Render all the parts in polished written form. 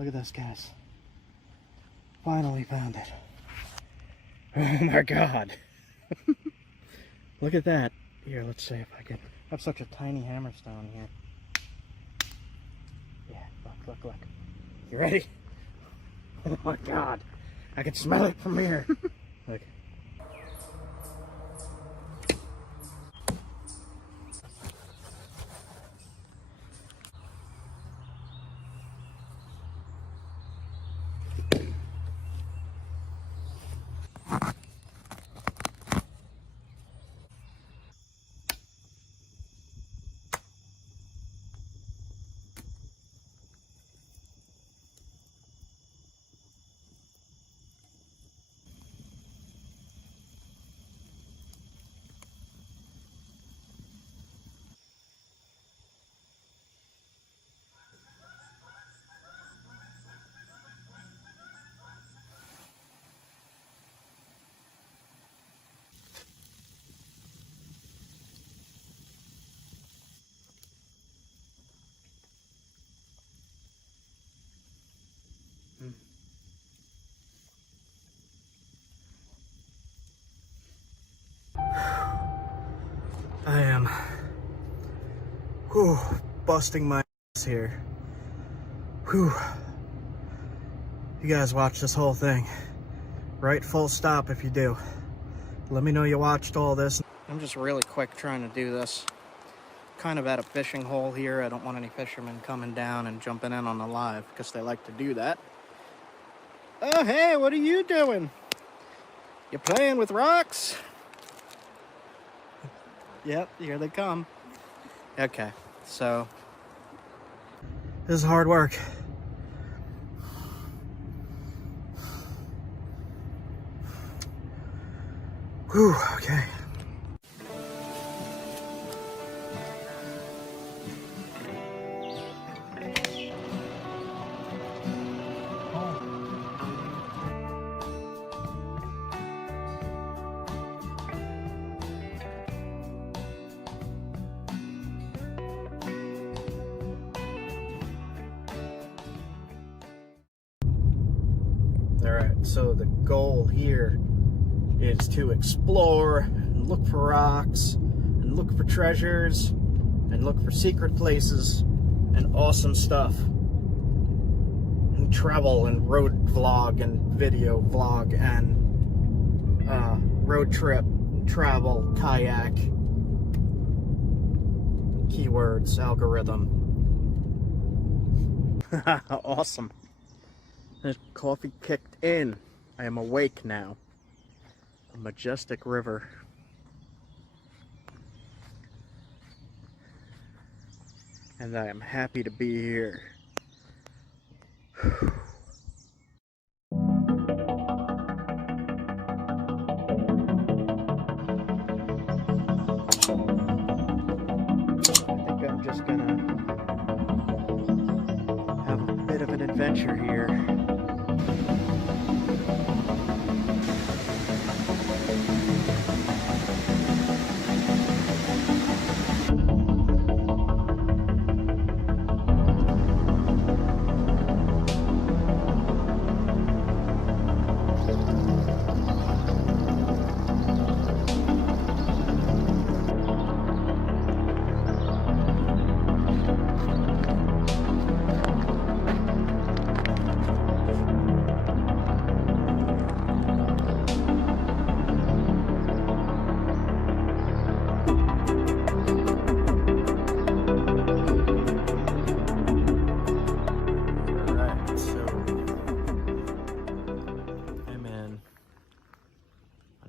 Look at this, guys. Finally found it. Oh my god. Look at that. Here, let's see if I can. I have such a tiny hammerstone here. Yeah, look. You ready? Oh my god. I can smell it from here. Look. I am busting my ass here. Whew. You guys watch this whole thing. Right, full stop if you do. Let me know you watched all this. I'm just really quick trying to do this. Kind of at a fishing hole here. I don't want any fishermen coming down and jumping in on the live because they like to do that. Oh, hey, what are you doing? You playing with rocks? Yep, here they come. Okay, so this is hard work. Whew, okay. Alright, so the goal here is to explore and look for rocks and look for treasures and look for secret places and awesome stuff and travel and road vlog and video vlog and road trip, travel, kayak, keywords, algorithm. Awesome. The coffee kicked in. I am awake now. A majestic river. And I am happy to be here. I think I'm just gonna have a bit of an adventure here.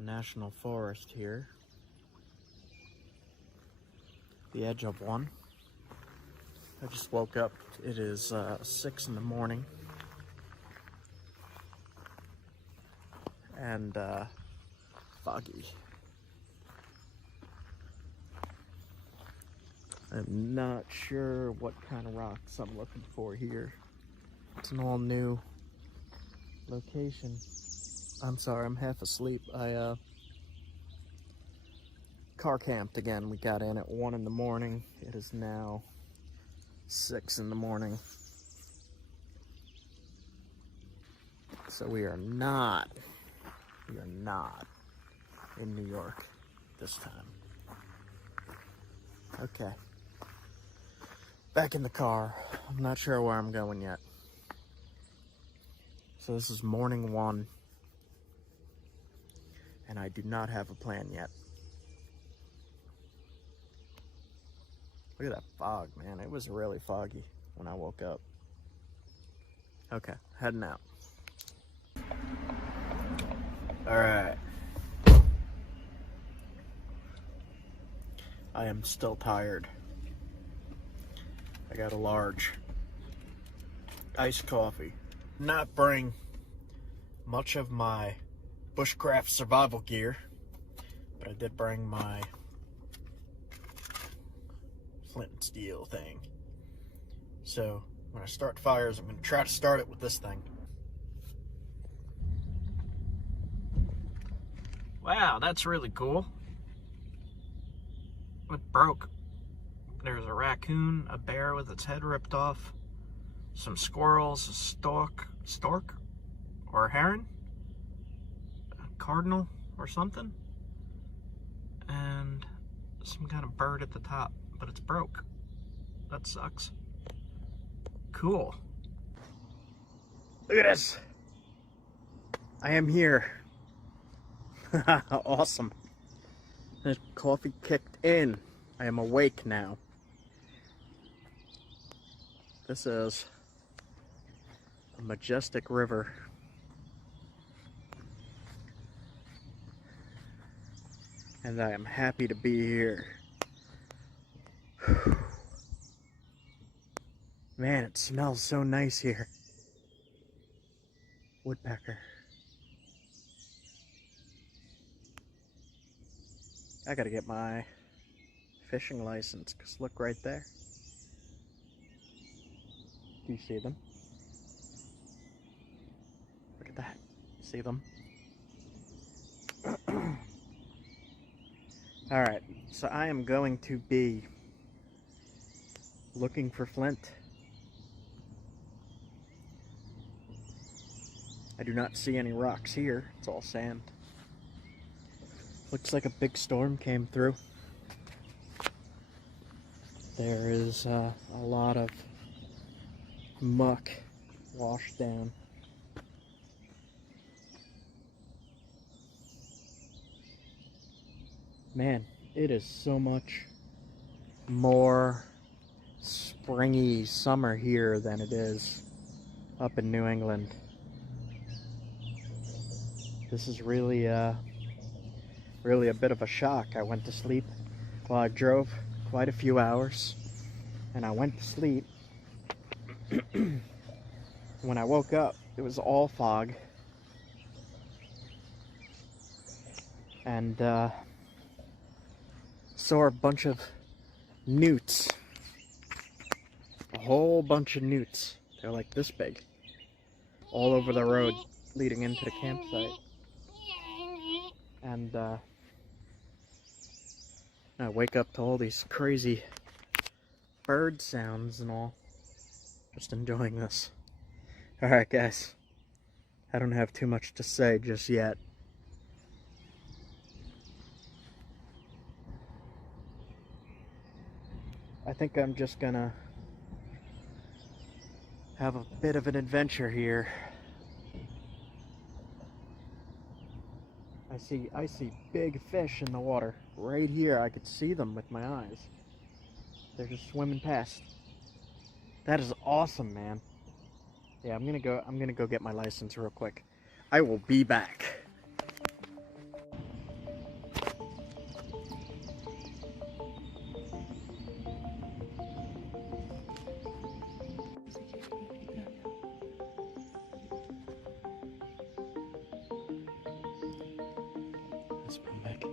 National forest here, the edge of one. I just woke up. It is 6 in the morning and foggy. I'm not sure what kind of rocks I'm looking for here. It's an all new location. I'm sorry, I'm half asleep. I car camped again. We got in at 1 in the morning. It is now 6 in the morning. So we are not in New York this time. Okay. Back in the car. I'm not sure where I'm going yet. So this is morning 1. And I do not have a plan yet. Look at that fog, man. It was really foggy when I woke up. Okay, heading out. All right. I am still tired. I got a large iced coffee. Not bring much of my bushcraft survival gear, but I did bring my flint and steel thing. So when I start fires, I'm going to try to start it with this thing. Wow, that's really cool. It broke. There's a raccoon, a bear with its head ripped off, some squirrels, a stork, or a heron, a cardinal or something, and some kind of bird at the top, but it's broke. That sucks. Cool. Look at this. I am here. Awesome. The coffee kicked in. I am awake now. This is a majestic river. And I am happy to be here. Man, it smells so nice here. Woodpecker. I gotta get my fishing license, because look right there. Do you see them? Look at that. See them? Alright, so I am going to be looking for flint. I do not see any rocks here. It's all sand. Looks like a big storm came through. There is a lot of muck washed down. Man, it is so much more springy summer here than it is up in New England. This is really a bit of a shock. I went to sleep while I drove quite a few hours, and I went to sleep. When I woke up, it was all fog, and saw a bunch of newts, a whole bunch of newts. They're like this big, all over the road leading into the campsite. And I wake up to all these crazy bird sounds and all. Just enjoying this. Alright guys, I don't have too much to say just yet. I think I'm just gonna have a bit of an adventure here. I see big fish in the water. Right here, I could see them with my eyes. They're just swimming past. That is awesome, man. Yeah, I'm gonna go get my license real quick. I will be back. Let's put 'em back.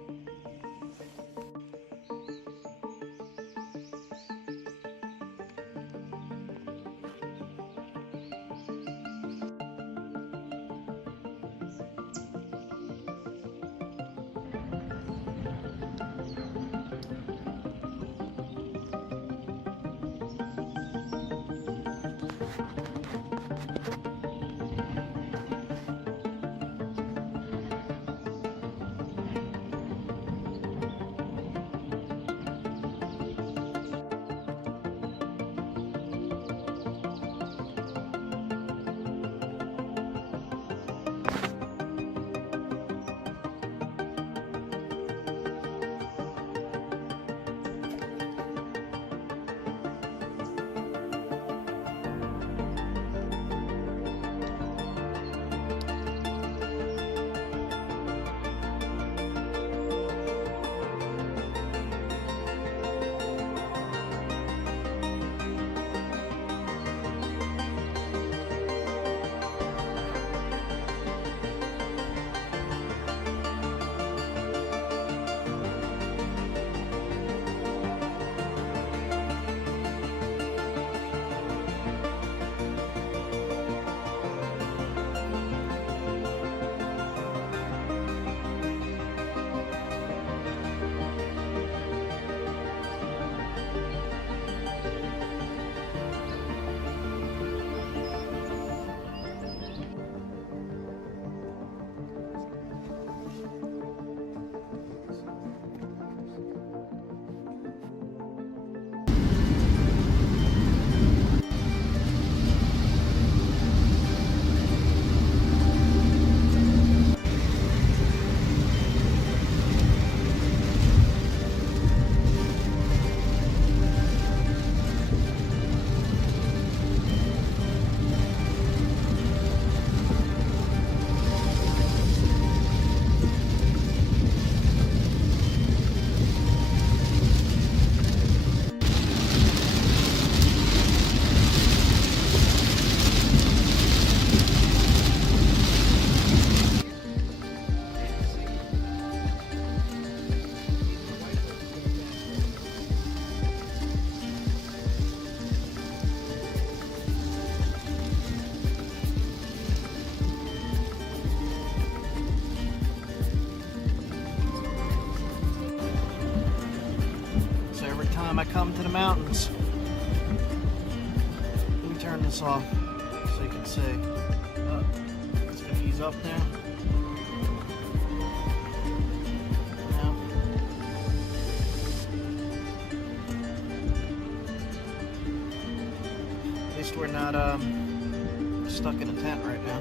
time I come to the mountains. Let me turn this off so you can see. It's gonna ease up now. At least we're not stuck in a tent right now.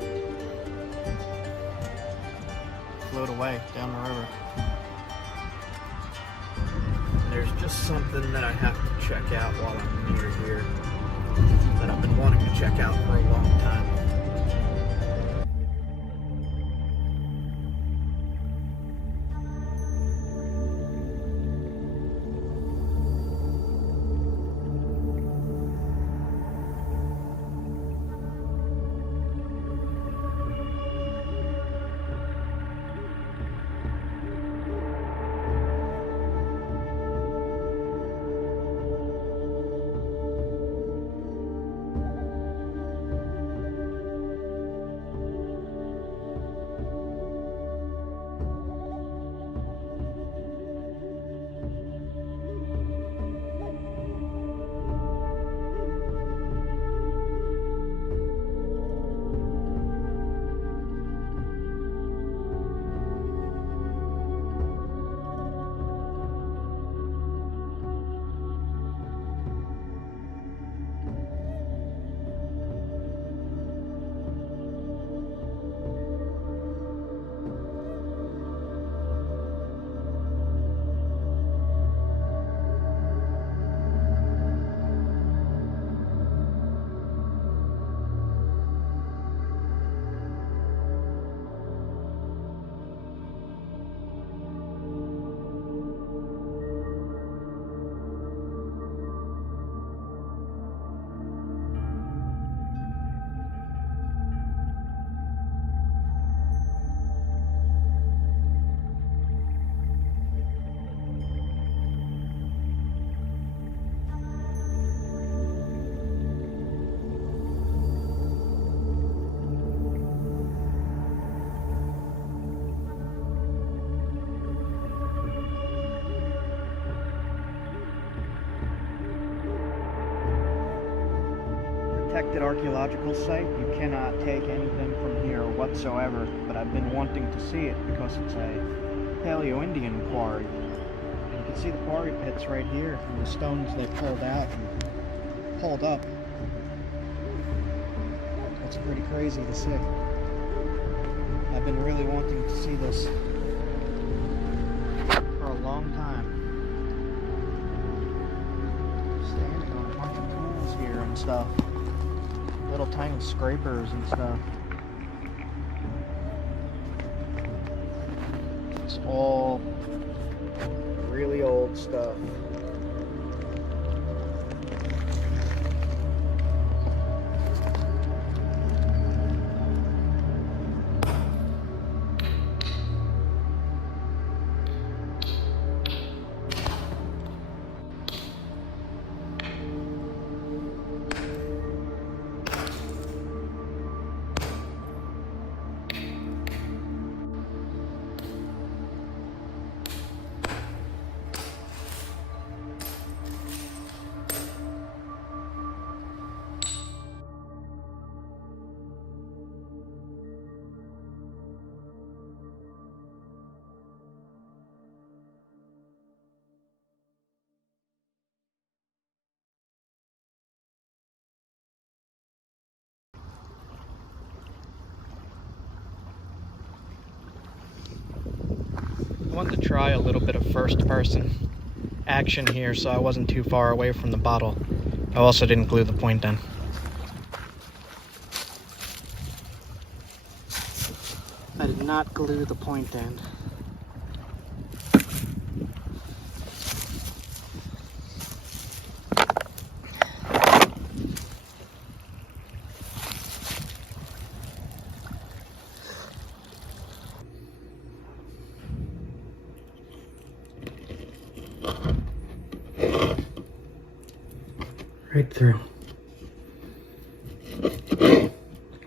Float away down the river. There's just something that I have to check out while I'm near here that I've been wanting to check out for a long time. Protected archaeological site. You cannot take anything from here whatsoever, but I've been wanting to see it because it's a Paleo-Indian quarry. And you can see the quarry pits right here from the stones they pulled out and pulled up. It's pretty crazy to see. I've been really wanting to see this for a long time. Standing on a bunch of tools here and stuff. Little tiny scrapers and stuff. It's all really old stuff. I wanted to try a little bit of first-person action here so I wasn't too far away from the bottle. I also didn't glue the point in. I did not glue the point in. Right through.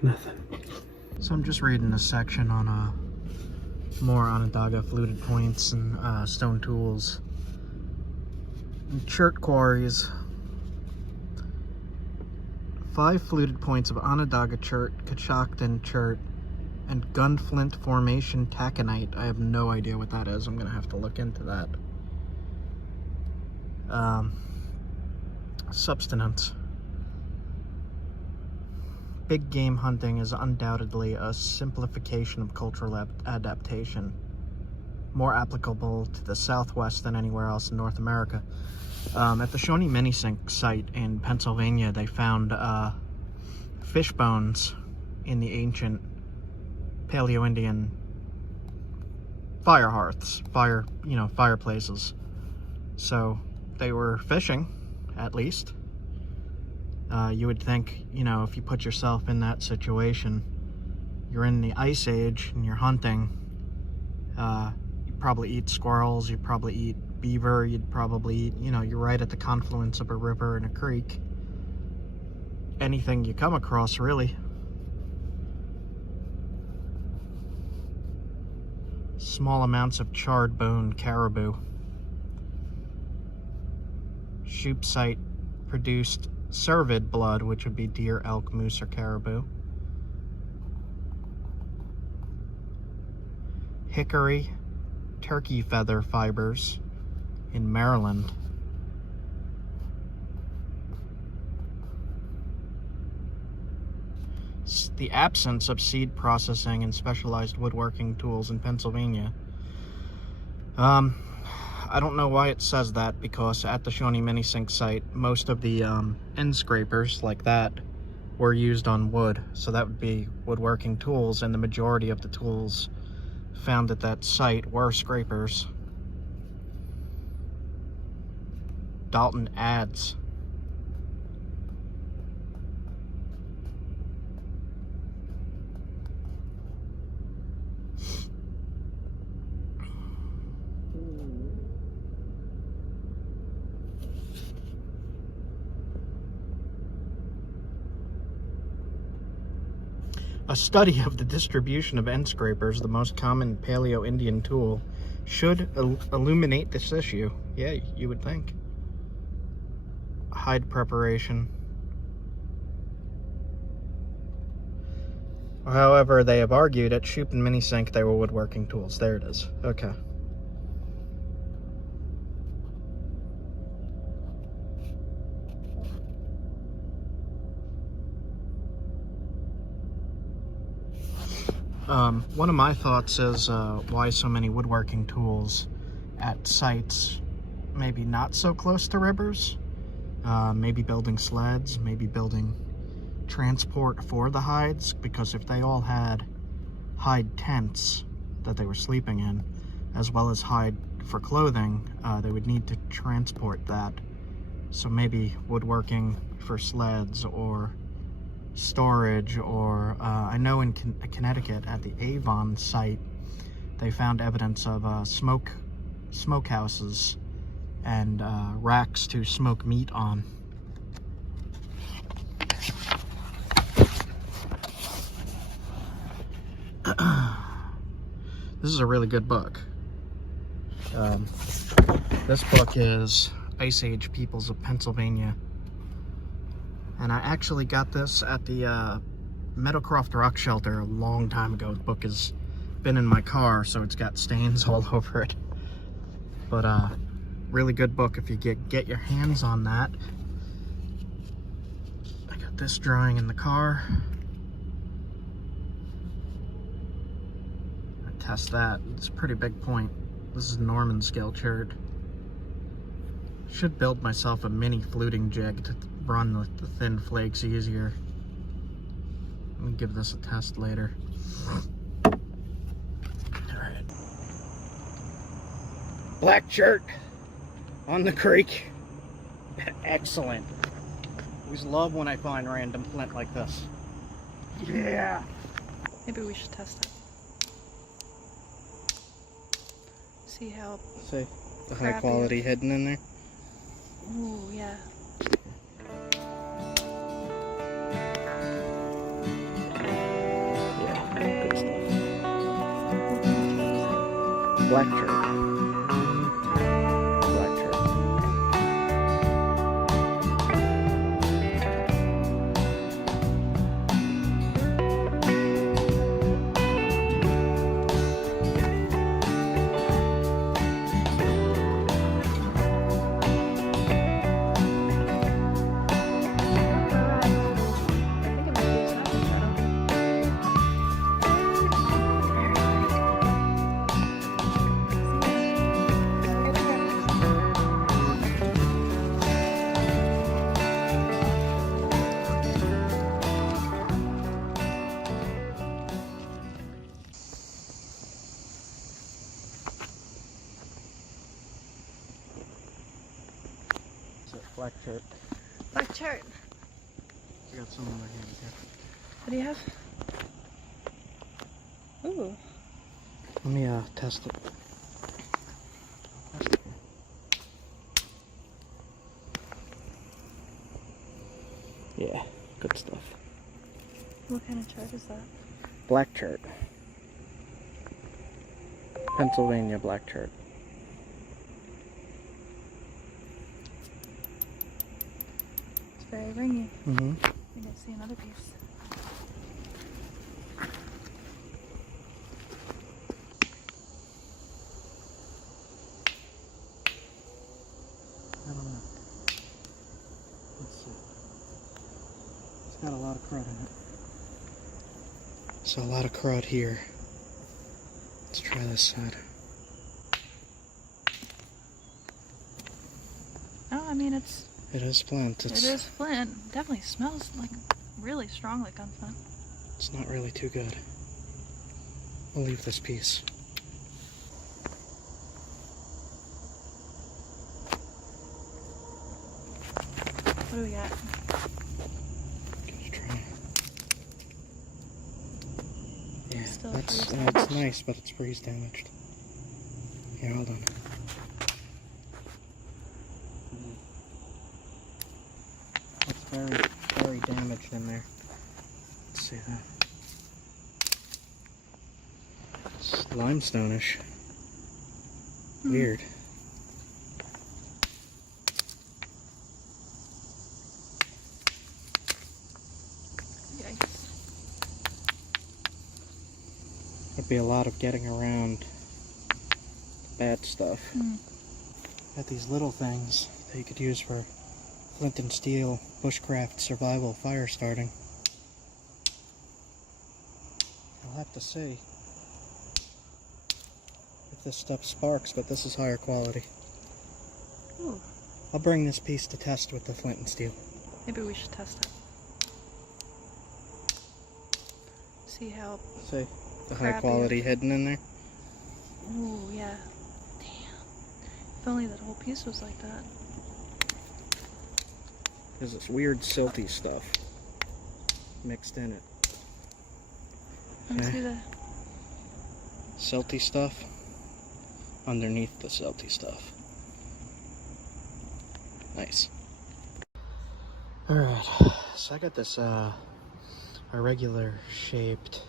Nothing. So I'm just reading a section on more Onondaga fluted points and stone tools. Chert quarries. 5 fluted points of Onondaga chert, Flint chert, and Gunflint formation taconite. I have no idea what that is. I'm gonna have to look into that. Subsistence. Big game hunting is undoubtedly a simplification of cultural adaptation, more applicable to the Southwest than anywhere else in North America. At the Shawnee Minisink site in Pennsylvania, they found fish bones in the ancient Paleo-Indian fire hearths, fireplaces. So they were fishing, at least. You would think, if you put yourself in that situation, you're in the Ice Age and you're hunting, you'd probably eat squirrels, you'd probably eat beaver, you'd probably eat, you're right at the confluence of a river and a creek. Anything you come across, really. Small amounts of charred bone caribou. Shoop site produced cervid blood, which would be deer, elk, moose, or caribou. Hickory turkey feather fibers in Maryland. The absence of seed processing and specialized woodworking tools in Pennsylvania. I don't know why it says that, because at the Shawnee Minisink site, most of the end scrapers like that were used on wood. So that would be woodworking tools, and the majority of the tools found at that site were scrapers. Dalton adds. A study of the distribution of end scrapers, the most common Paleo-Indian tool, should illuminate this issue. Yeah, you would think. Hide preparation. However, they have argued at Shoop and Minisink they were woodworking tools. There it is. Okay. One of my thoughts is why so many woodworking tools at sites maybe not so close to rivers. Maybe building sleds, maybe building transport for the hides, because if they all had hide tents that they were sleeping in, as well as hide for clothing, they would need to transport that. So maybe woodworking for sleds or storage, or I know in Connecticut at the Avon site they found evidence of smokehouses and racks to smoke meat on. This is a really good book. This book is Ice Age Peoples of Pennsylvania. And I actually got this at the Meadowcroft Rock Shelter a long time ago. The book has been in my car, so it's got stains all over it. But really good book if you get your hands on that. I got this drawing in the car. I test that. It's a pretty big point. This is Norman scale chert. Should build myself a mini fluting jig to run the thin flakes easier. Let me give this a test later. Alright. Black chert on the creek. Excellent. Always love when I find random flint like this. Yeah! Maybe we should test it. See how... See the high quality hidden in there? Ooh, yeah. Good stuff. Black chert. Black chert. Black chert. Black chert. I got some in my hands here. What do you have? Ooh. Let me test it. Test it here. Yeah, good stuff. What kind of chert is that? Black chert. Pennsylvania black chert. It's very ringy. Mm-hmm. I think I see another piece. I don't know. Let's see. It's got a lot of crud in it. So a lot of crud here. Let's try this side. Oh, I mean, it is flint. is flint. Definitely smells like really strong like gunflint. It's not really too good. I'll leave this piece. What do we got? Gonna try. Yeah, Still that's freeze it's damaged. nice, but it's freeze damaged. Here, hold on. It's very, very damaged in there. Let's see that. It's limestone-ish. Weird. Yikes. There'd be a lot of getting around the bad stuff. Got these little things that you could use for flint and steel, bushcraft, survival, fire starting. I'll have to see if this stuff sparks, but this is higher quality. Ooh. I'll bring this piece to test with the flint and steel. Maybe we should test it. See how. See the high Crappy. quality hidden in there? Ooh, yeah. Damn. If only that whole piece was like that. There's this weird silty stuff mixed in it. Let me Okay. see the. Silty stuff underneath the silty stuff. Nice. Alright, so I got this irregular shaped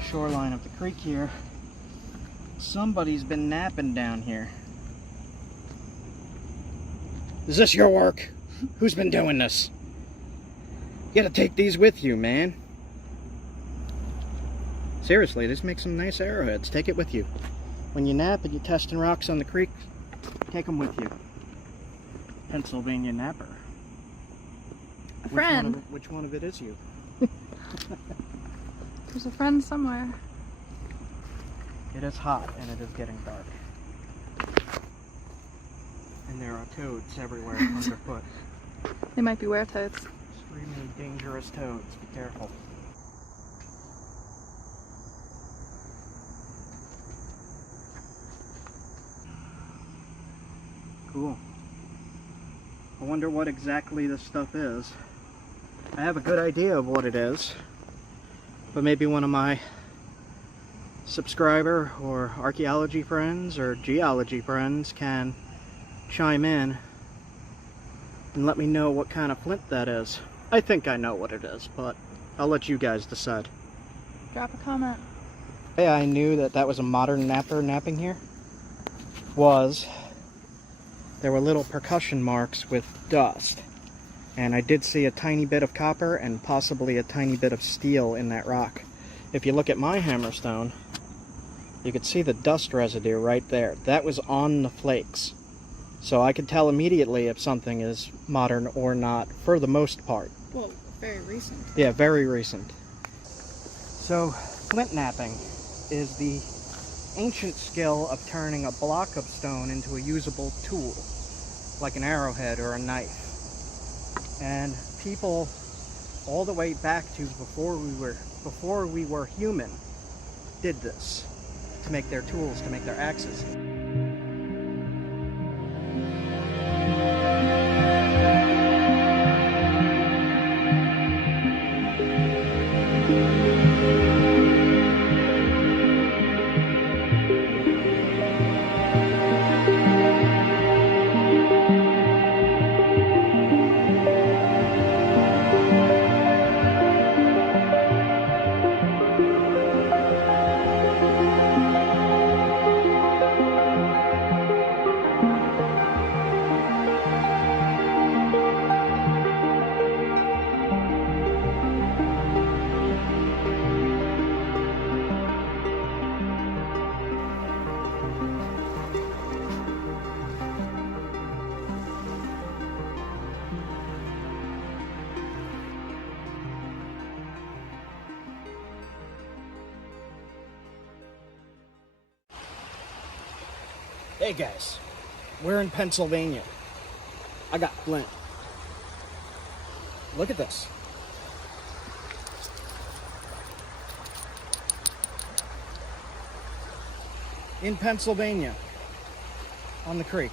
the shoreline of the creek here. Somebody's been napping down here. Is this your work? Who's been doing this? You gotta take these with you, man. Seriously, this makes some nice arrowheads. Take it with you. When you nap and you're testing rocks on the creek, take them with you. Pennsylvania napper. A friend. Which one of it is you? There's a friend somewhere. It is hot and it is getting dark. And there are toads everywhere underfoot. They might be were-toads. Extremely dangerous toads. Be careful. Cool. I wonder what exactly this stuff is. I have a good idea of what it is, but maybe one of my subscriber or archaeology friends or geology friends can chime in and let me know what kind of flint that is. I think I know what it is, but I'll let you guys decide. Drop a comment. The way I knew that that was a modern napper napping here was there were little percussion marks with dust, and I did see a tiny bit of copper and possibly a tiny bit of steel in that rock. If you look at my hammerstone, you could see the dust residue right there. That was on the flakes. So I could tell immediately if something is modern or not, for the most part. Well, very recent. Yeah, very recent. So, flint napping is the ancient skill of turning a block of stone into a usable tool, like an arrowhead or a knife. And people all the way back to before we were human did this to make their tools, to make their axes. Hey guys, we're in Pennsylvania. I got flint. Look at this. In Pennsylvania, on the creek.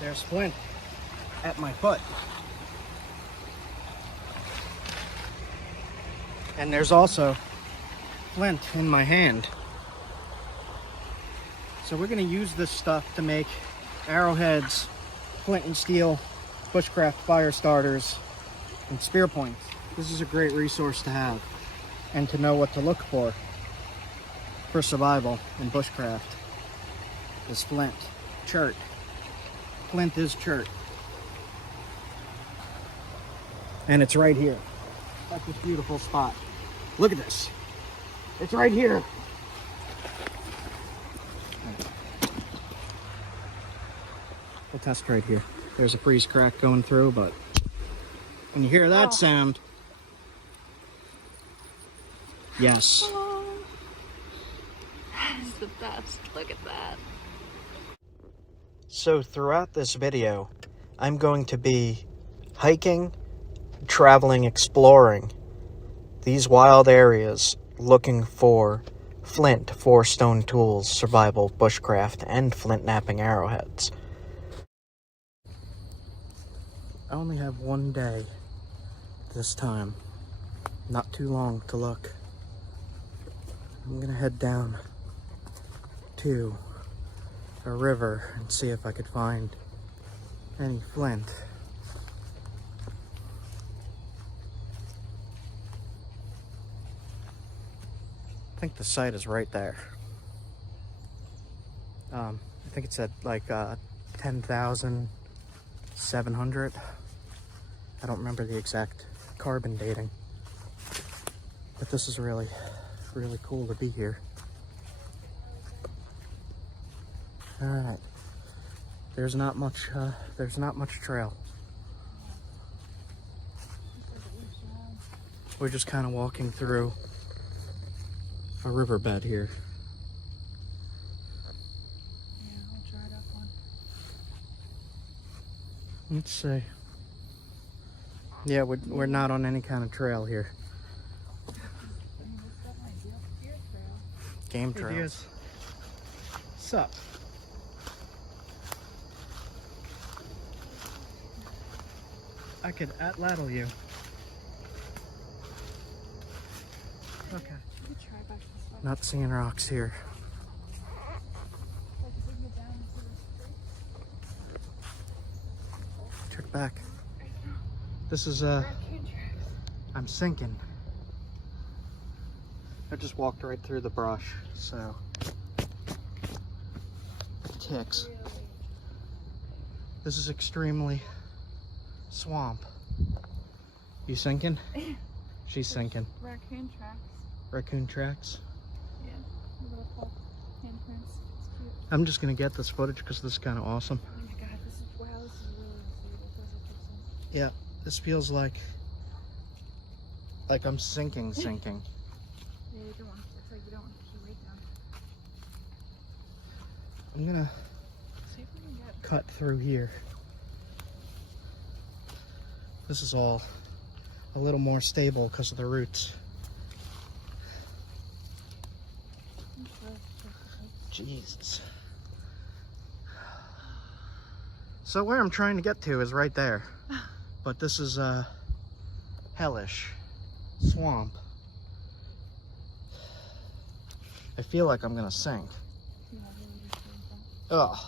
There's flint at my foot. And there's also flint in my hand. So we're going to use this stuff to make arrowheads, flint and steel, bushcraft fire starters, and spear points. This is a great resource to have and to know what to look for survival in bushcraft. Is flint. Chert. Flint is chert. And it's right here. At this beautiful spot. Look at this. It's right here. We'll test right here. There's a freeze crack going through, but when you hear that sound, yes. Oh, that is the best. Look at that. So throughout this video, I'm going to be hiking, traveling, exploring these wild areas, looking for flint, for stone tools, survival, bushcraft, and flint napping arrowheads. I only have one day this time. Not too long to look. I'm gonna head down to a river and see if I could find any flint. I think the site is right there. I think it said like 10,700. I don't remember the exact carbon dating, but this is really, really cool to be here. All right, there's not much trail. We're just kind of walking through a riverbed here. Yeah, I'll try it up one. Let's see. Yeah, we're not on any kind of trail here. I mean, this stuff might be up here trail. Game trails. Sup? I could at-ladle you. Okay. We could try back this way. Not seeing rocks here. Like, if we can get down into this creek. Check back. This is Raccoon tracks. I'm sinking. I just walked right through the brush, so ticks. Really? This is extremely swamp. You sinking? She's sinking. Raccoon tracks. Raccoon tracks. Yeah. Little pulp handprints. It's cute. I'm just gonna get this footage because this is kind of awesome. Oh my god, this is wow, this is really beautiful. This is interesting. Yeah, this feels like I'm sinking. Yeah, you don't want it's like you don't want to keep your weight down. I'm gonna See if we can get cut through here. This is all a little more stable because of the roots. Jesus. So where I'm trying to get to is right there. But this is hellish swamp. I feel like I'm gonna sink. Ugh.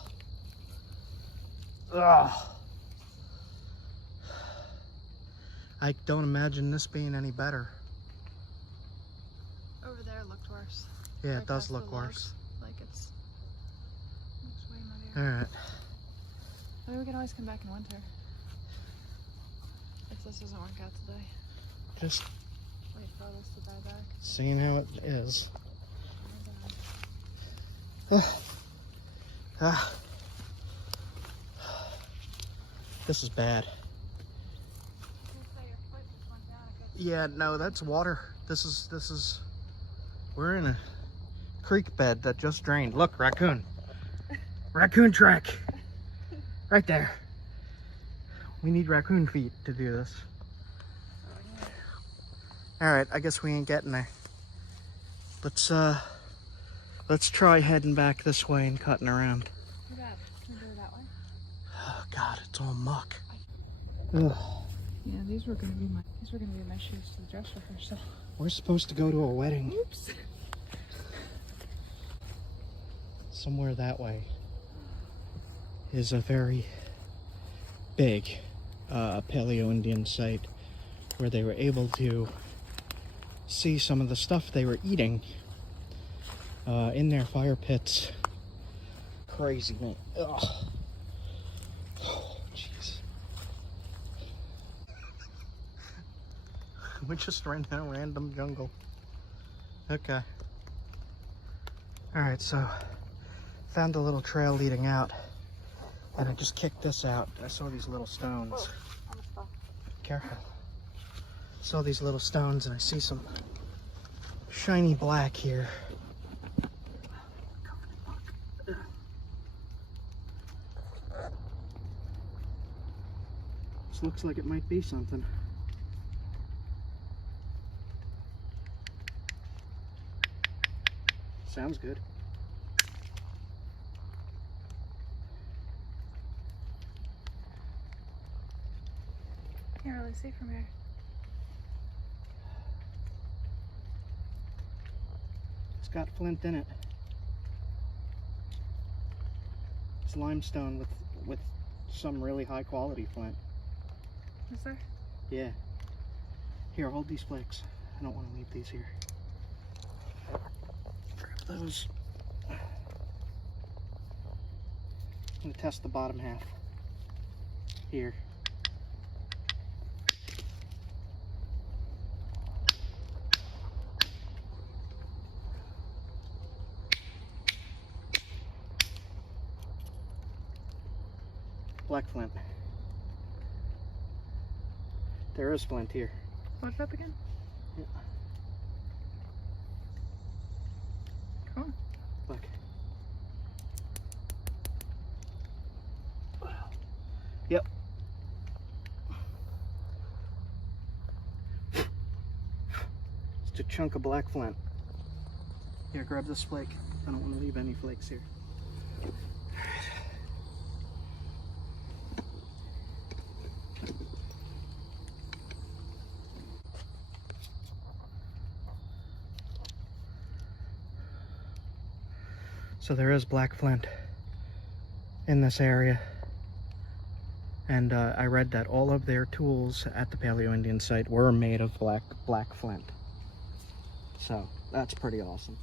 Ugh. I don't imagine this being any better. over there looked worse. Yeah, Right it does past look the logs. worse. Like it's way muddier. Alright. I mean, we can always come back in winter. If this doesn't work out today. Just Wait for all this to die back. seeing how it is. This is bad. Yeah, no, that's water. This is we're in a creek bed that just drained. Look, raccoon. Raccoon track. Right there. We need raccoon feet to do this. Alright, I guess we ain't getting there. Let's try heading back this way and cutting around. Too bad. Can we do it that way? Oh god, it's all muck. Ugh. Yeah, these were gonna be my shoes to the dress with her, so. We're supposed to go to a wedding. Oops. Somewhere that way is a very big Paleo-Indian site where they were able to see some of the stuff they were eating in their fire pits. Crazy, man. Ugh. Oh, jeez. We just ran in a random jungle. Okay. Alright, so found a little trail leading out, and I just kicked this out. I saw these little stones. Careful. Saw these little stones, and I see some shiny black here. This looks like it might be something. Sounds good. Can't really see from here. It's got flint in it. It's limestone with some really high quality flint. Is there? Yeah. Here, hold these flakes. I don't want to leave these here. those. I'm gonna test the bottom half here. Black flint. There is flint here. What's up again? Yeah. Cool. Look. Yep. Just a chunk of black flint. Here, grab this flake. I don't want to leave any flakes here. So there is black flint in this area, and I read that all of their tools at the Paleo Indian site were made of black flint. So that's pretty awesome.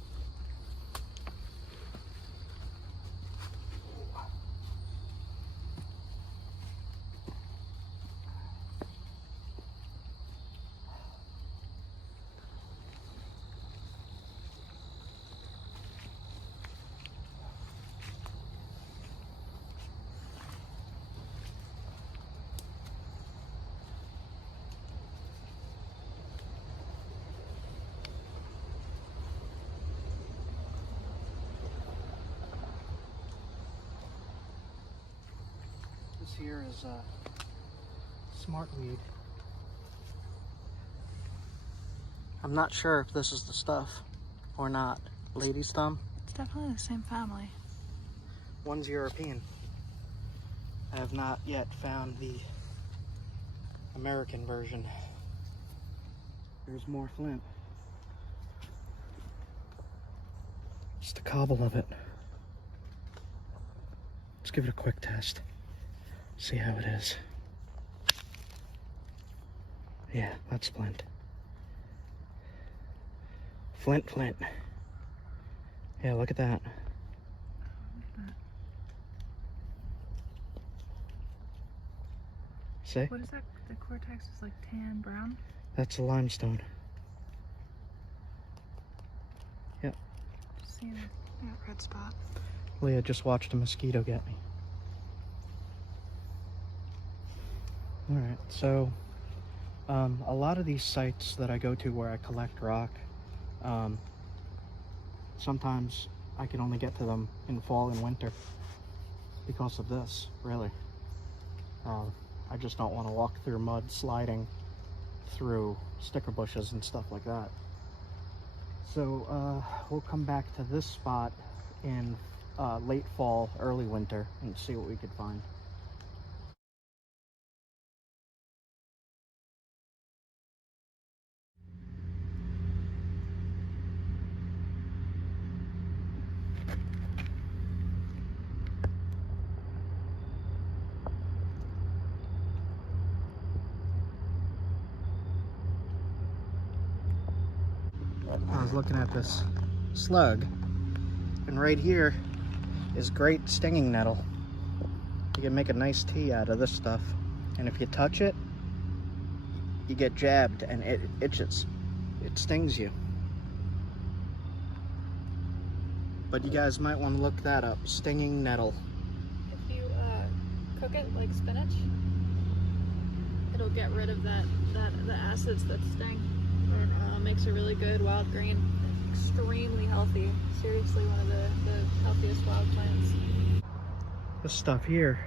This here is smartweed. I'm not sure if this is the stuff or not. Lady's thumb. It's definitely the same family. One's European. I have not yet found the American version. There's more flint. Just a cobble of it. Let's give it a quick test. See how it is. Yeah, that's flint. Flint. Yeah, look at that. See? What is that? The cortex is like tan brown? That's a limestone. Yep. Just seeing that red spot. Leah just watched a mosquito get me. Alright, so a lot of these sites that I go to where I collect rock, sometimes I can only get to them in fall and winter because of this, really. I just don't want to walk through mud sliding through sticker bushes and stuff like that. So we'll come back to this spot in late fall, early winter and see what we could find. I was looking at this slug, and right here is great stinging nettle. You can make a nice tea out of this stuff, and if you touch it, you get jabbed and it itches. It stings you. But you guys might want to look that up, stinging nettle. If you cook it like spinach, it'll get rid of the acids that sting. And makes a really good wild green. Extremely healthy. Seriously, one of the healthiest wild plants. This stuff here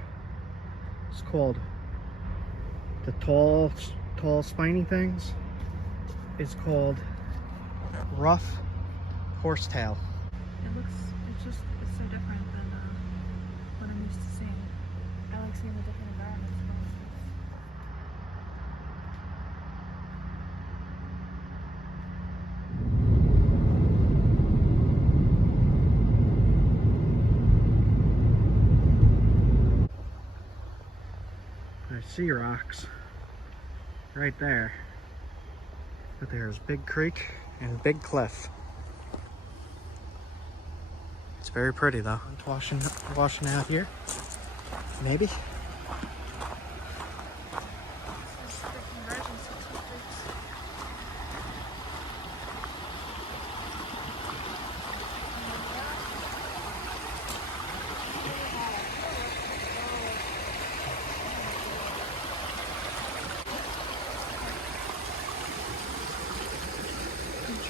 is called the tall spiny things. It's called rough horsetail. It's so different than what I'm used to seeing. I like seeing the different environments. There's sea rocks right there. But there's Big Creek and Big Cliff. very pretty though. Washing out here. Maybe.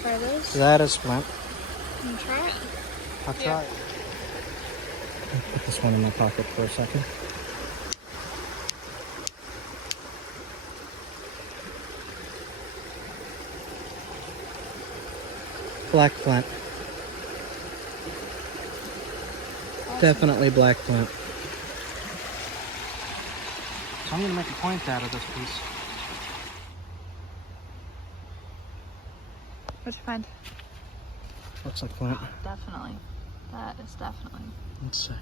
Try this. That is Flint. Can you try it? I'll try it. Put this one in my pocket for a second. Black Flint. Awesome. Definitely black Flint. So I'm going to make a point out of this piece. What'd you find? Looks like Flint. Definitely. That is definitely. Let's see.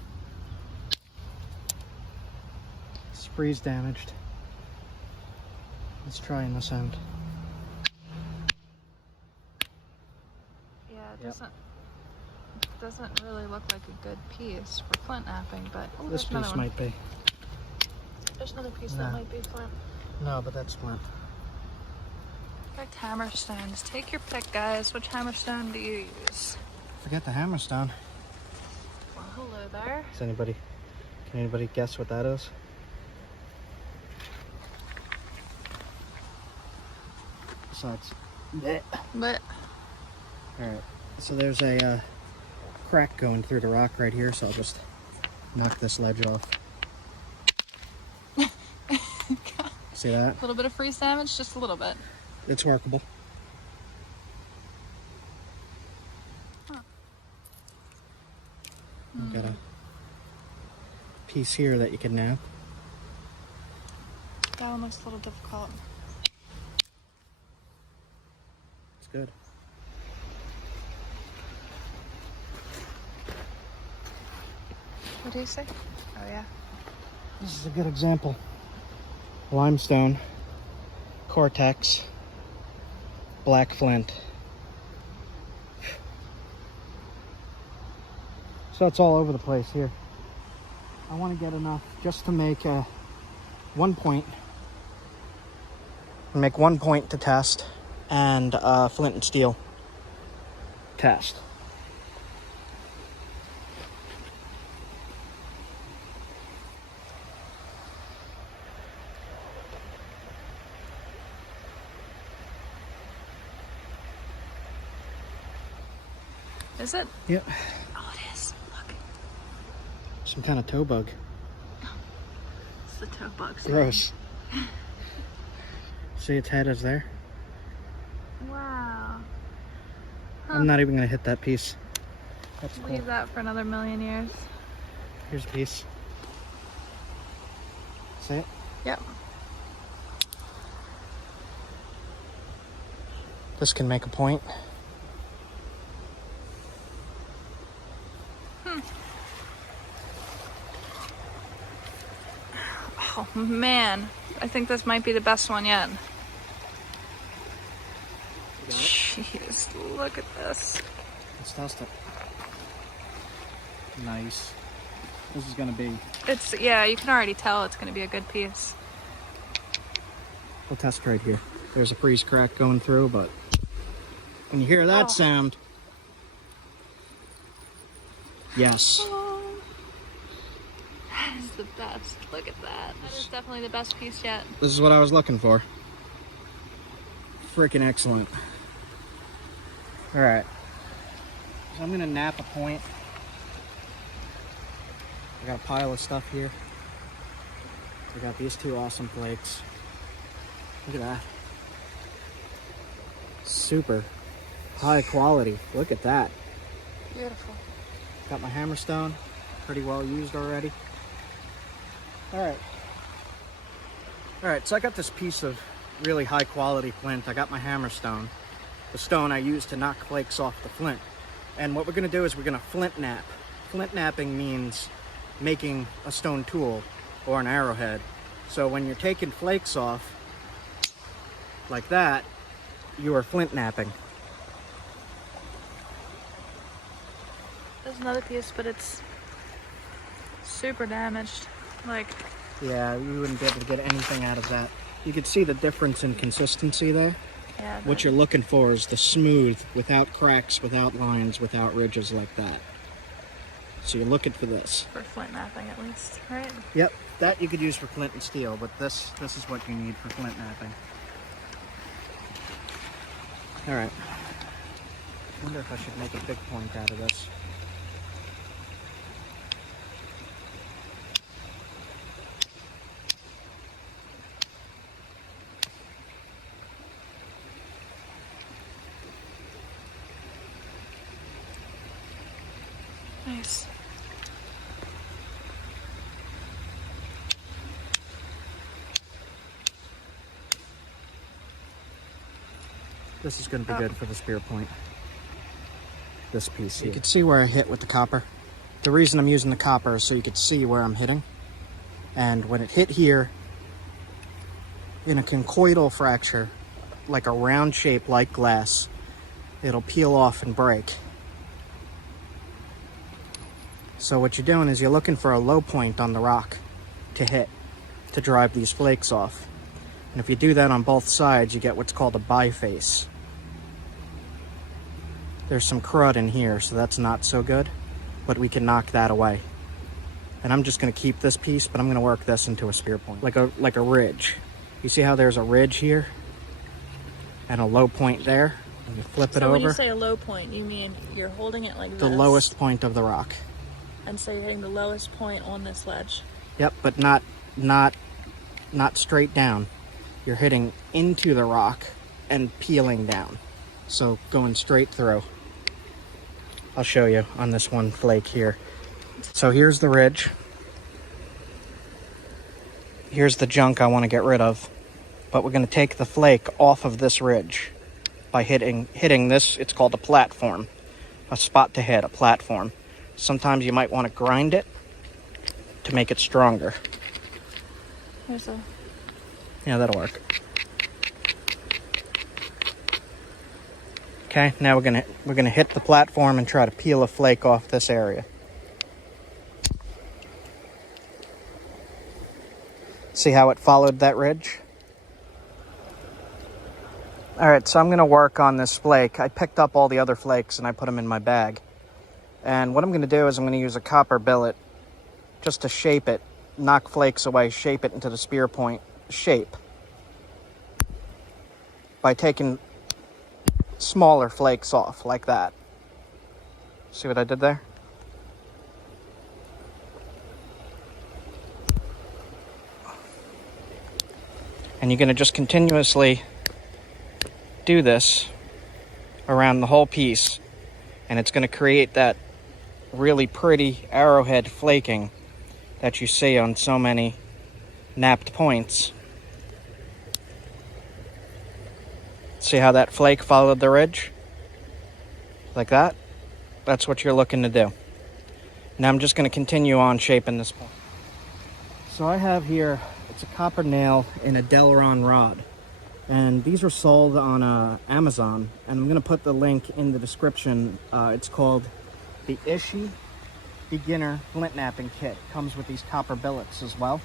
It's freeze damaged. Let's try in this end. Yeah, it Yep. doesn't really look like a good piece for flint napping, but oh, This there's another piece one. might be. There's another piece No. that might be flint. No, but that's Flint. Perfect hammerstones. Take your pick, guys. Which hammerstone do you use? Forget the hammerstone. Well, hello there. Can anybody guess what that is? Besides. But Alright, so there's a crack going through the rock right here, so I'll just knock this ledge off. See that? a little bit of freeze damage, just a little bit. It's workable. Huh. I've got a piece here that you can nap. That one looks a little difficult. It's good. What do you say? Oh yeah. This is a good example. Limestone, cortex, black flint. So it's all over the place here. I want to get enough just to make one point. Make 1 point to test and flint and steel test. Is it? Yep. Oh, it is. Look. Some kind of toe bug. It's the toe bug. Gross. See, its head is there. Wow. I'm not even going to hit that piece. That's cool. Leave that for another million years. Here's a piece. See it? Yep. This can make a point. Oh man, I think this might be the best one yet. Jeez, look at this. Let's test it. Nice. This is gonna be. It's, yeah, you can already tell it's gonna be a good piece. We'll test right here. There's a freeze crack going through, but when you hear that sound, yes. Oh, that is the best. Look at that. That is definitely the best piece yet. This is what I was looking for. Freaking excellent. All right. So I'm gonna nap a point. I got a pile of stuff here. I got these two awesome flakes. Look at that. Super high quality. Look at that. Beautiful. Got my hammerstone, pretty well used already. All right, so I got this piece of really high quality flint. I got my hammerstone, the stone I use to knock flakes off the flint. And what we're gonna do is we're gonna flint nap. Flint napping means making a stone tool or an arrowhead. So when you're taking flakes off like that, you are flint napping. Doesn't another piece, but it's super damaged. Like, yeah, you wouldn't be able to get anything out of that. You could see the difference in consistency there. yeah. What you're looking for is the smooth, without cracks, without lines, without ridges like that. So you're looking for this. For flint knapping, at least, right? Yep, that you could use for flint and steel, but this is what you need for flint knapping. All right. I wonder if I should make a big point out of this. Nice. This is going to be good for the spear point. This piece here. You can see where I hit with the copper. The reason I'm using the copper is so you can see where I'm hitting. And when it hit here, in a conchoidal fracture, like a round shape like glass, it'll peel off and break. So what you're doing is you're looking for a low point on the rock to hit, to drive these flakes off. And if you do that on both sides, you get what's called a biface. There's some crud in here, so that's not so good, but we can knock that away. And I'm just gonna keep this piece, but I'm gonna work this into a spear point, like a ridge. You see how there's a ridge here and a low point there? And you flip it over. So when you say a low point, you mean you're holding it like this? The lowest point of the rock. And so you're hitting the lowest point on this ledge. Yep, but not straight down. You're hitting into the rock and peeling down. So going straight through. I'll show you on this one flake here. So here's the ridge. Here's the junk I want to get rid of. But we're going to take the flake off of this ridge by hitting this. It's called a platform. A spot to hit, a platform. Sometimes you might want to grind it to make it stronger. Yeah, that'll work. Okay, now we're gonna hit the platform and try to peel a flake off this area. See how it followed that ridge? All right, so I'm gonna work on this flake. I picked up all the other flakes and I put them in my bag. And what I'm gonna do is I'm gonna use a copper billet just to shape it, knock flakes away, shape it into the spear point shape by taking smaller flakes off like that. See what I did there? And you're going to just continuously do this around the whole piece, and it's going to create that really pretty arrowhead flaking that you see on so many napped points. See how that flake followed the ridge? Like that? That's what you're looking to do. Now I'm just going to continue on shaping this point. So I have here, it's a copper nail in a Delron rod. And these were sold on Amazon. And I'm going to put the link in the description. It's called the Ishi Beginner Flint Knapping Kit. Comes with these copper billets as well.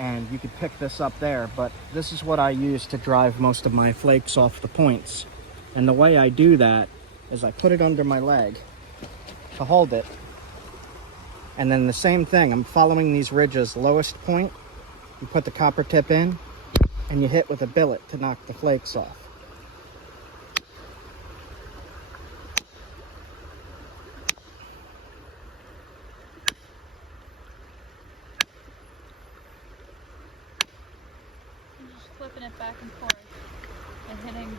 And you could pick this up there, but this is what I use to drive most of my flakes off the points. And the way I do that is I put it under my leg to hold it. And then the same thing, I'm following these ridges, lowest point, you put the copper tip in, and you hit with a billet to knock the flakes off. Flipping it back and forth and hitting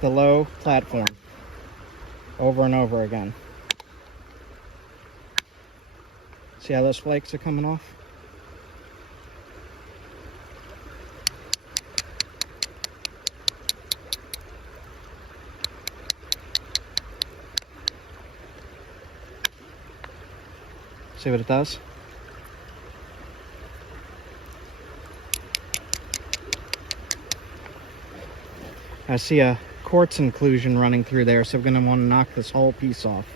the low platform over and over again. See how those flakes are coming off? See what it does? I see a quartz inclusion running through there, so we're going to want to knock this whole piece off.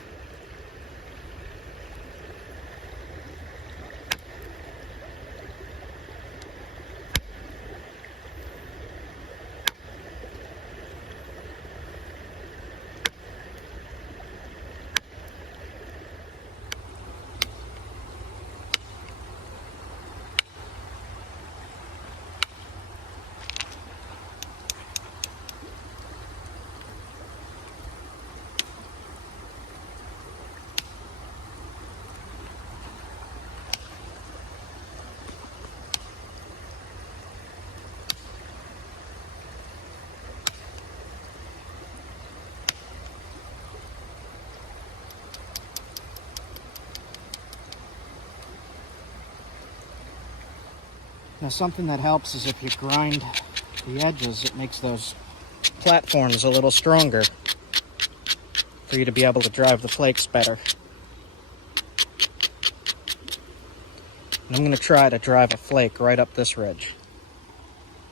Now something that helps is if you grind the edges, it makes those platforms a little stronger for you to be able to drive the flakes better. And I'm going to try to drive a flake right up this ridge.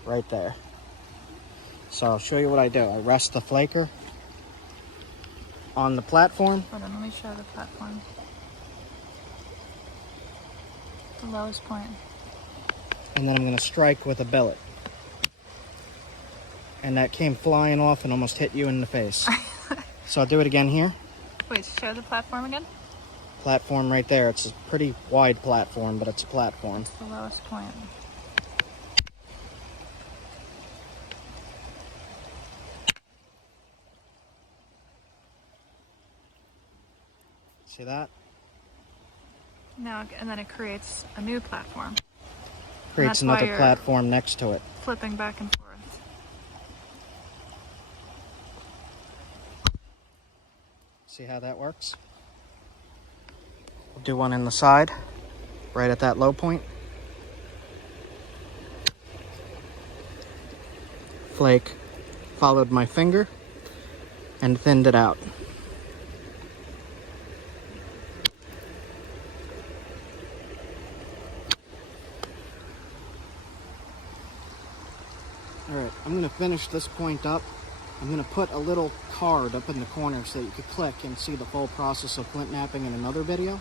Right there. So I'll show you what I do. I rest the flaker on the platform. Hold on, let me show the platform. The lowest point. And then I'm going to strike with a billet. And that came flying off and almost hit you in the face. So I'll do it again here. Wait, show the platform again? Platform right there. It's a pretty wide platform, but it's a platform. It's the lowest point. See that? Now, and then it creates a new platform. Creates another platform next to it. Flipping back and forth. See how that works? We'll do one in the side, right at that low point. Flake, followed my finger, and thinned it out. Alright, I'm going to finish this point up. I'm going to put a little card up in the corner so that you could click and see the full process of flint knapping in another video.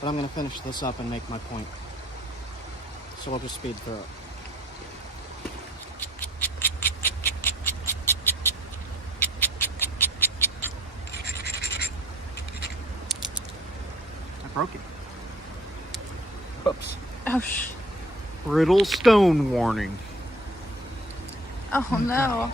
But I'm going to finish this up and make my point. So we'll just speed through it. I broke it. Oops. Oh, Brittle stone warning. Oh no.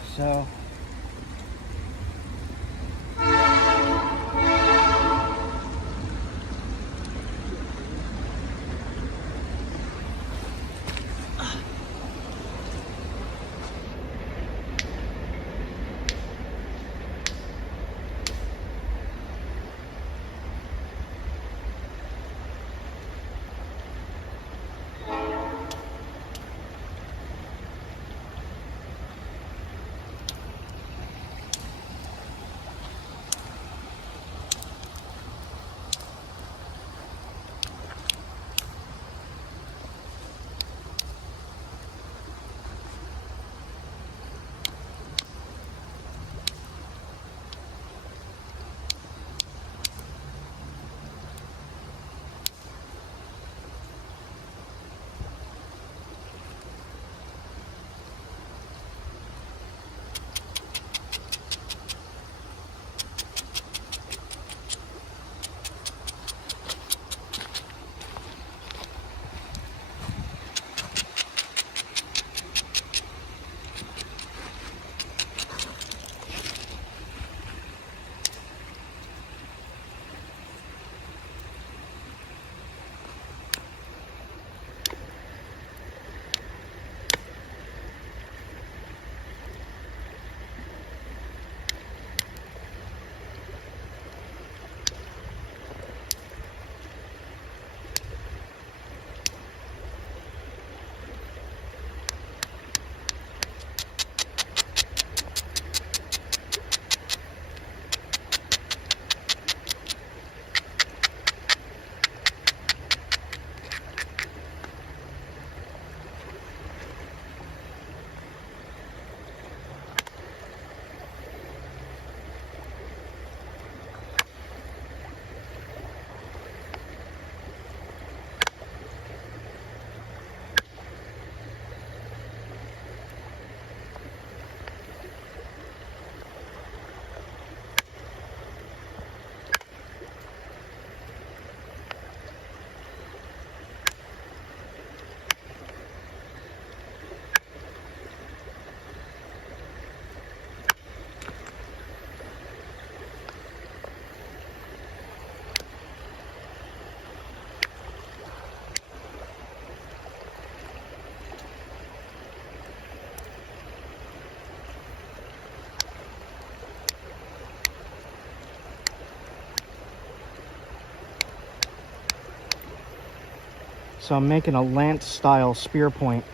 So I'm making a lance style spear point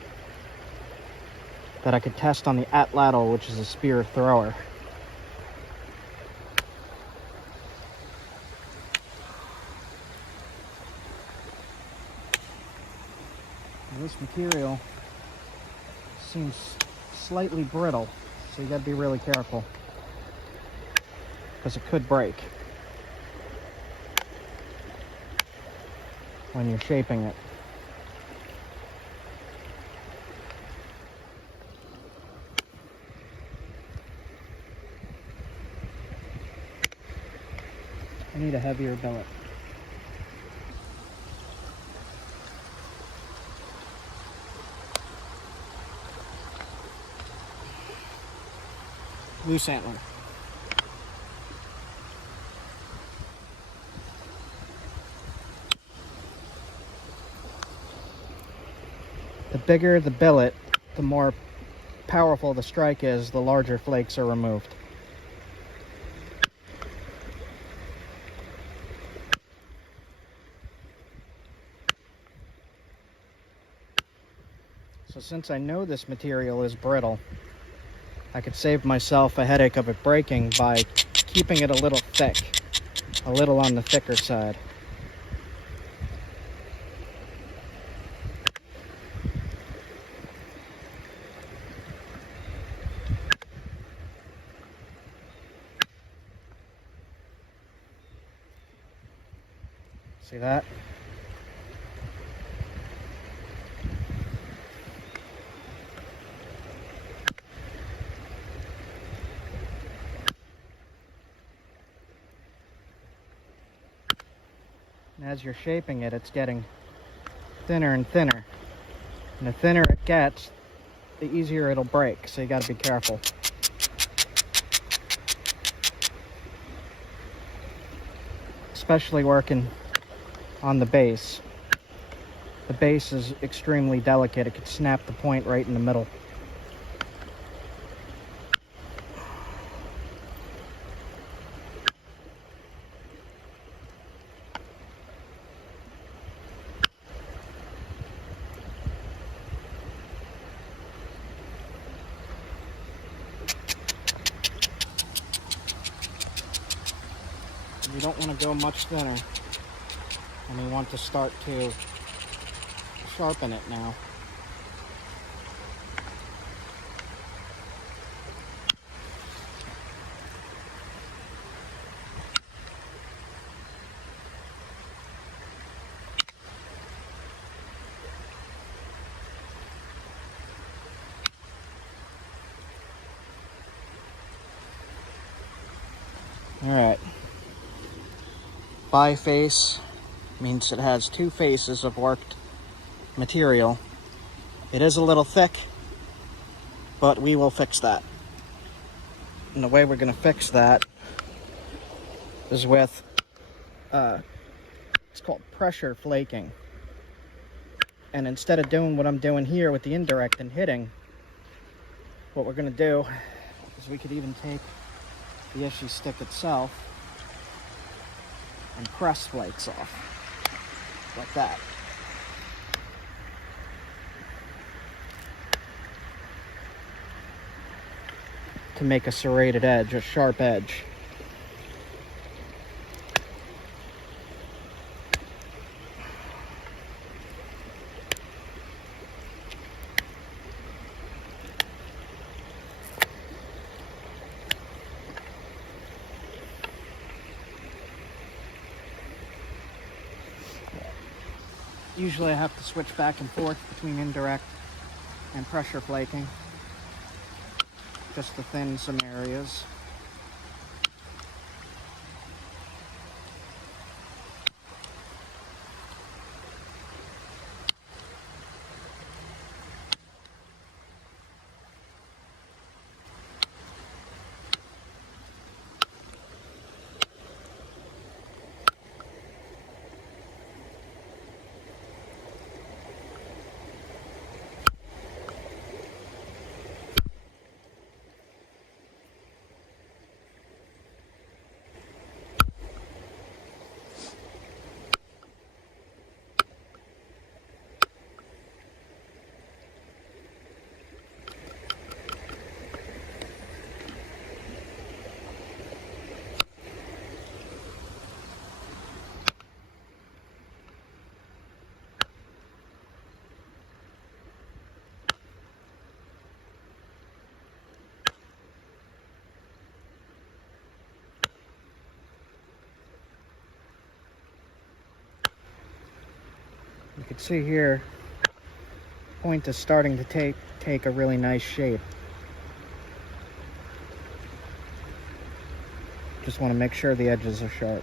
that I could test on the atlatl, which is a spear thrower. Now, this material seems slightly brittle, so you gotta be really careful because it could break when you're shaping it. I need a heavier billet. Loose antler. The bigger the billet, the more powerful the strike is, the larger flakes are removed. So since I know this material is brittle, I could save myself a headache of it breaking by keeping it a little thick, a little on the thicker side. See that? And as you're shaping it, it's getting thinner and thinner. And the thinner it gets, the easier it'll break, so you gotta be careful. Especially working on the base. The base is extremely delicate. It could snap the point right in the middle. You don't want to go much thinner, and we want to start to sharpen it now. All right. Biface means it has two faces of worked material. It is a little thick, but we will fix that. And the way we're going to fix that is with, it's called pressure flaking. And instead of doing what I'm doing here with the indirect and hitting, what we're going to do is we could even take the issue stick itself and press flakes off, like that. To make a serrated edge, a sharp edge. Usually I have to switch back and forth between indirect and pressure flaking, just to thin some areas. can see here, point is starting to take a really nice shape. Just want to make sure the edges are sharp.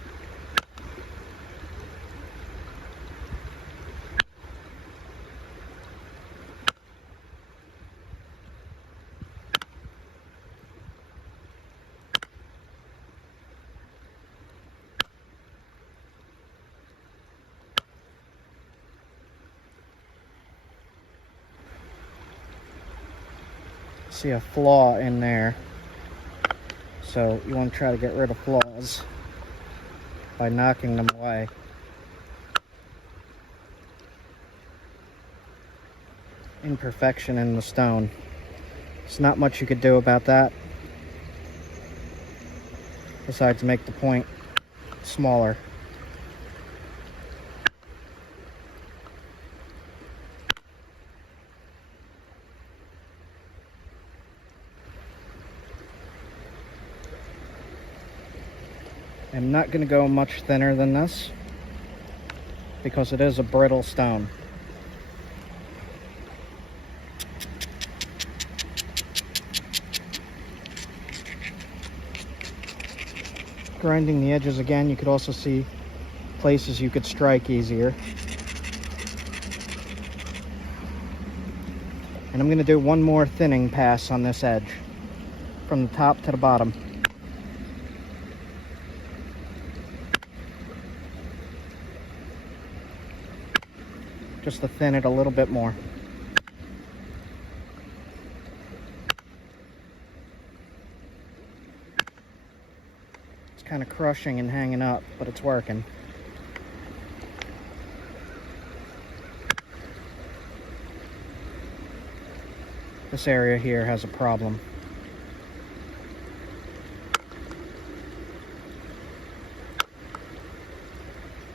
See a flaw in there, so you want to try to get rid of flaws by knocking them away. Imperfection in the stone. There's not much you could do about that besides make the point smaller. I'm not going to go much thinner than this because it is a brittle stone. Grinding the edges again, you could also see places you could strike easier. And I'm going to do one more thinning pass on this edge from the top to the bottom. Just to thin it a little bit more. It's kind of crushing and hanging up, but it's working. This area here has a problem.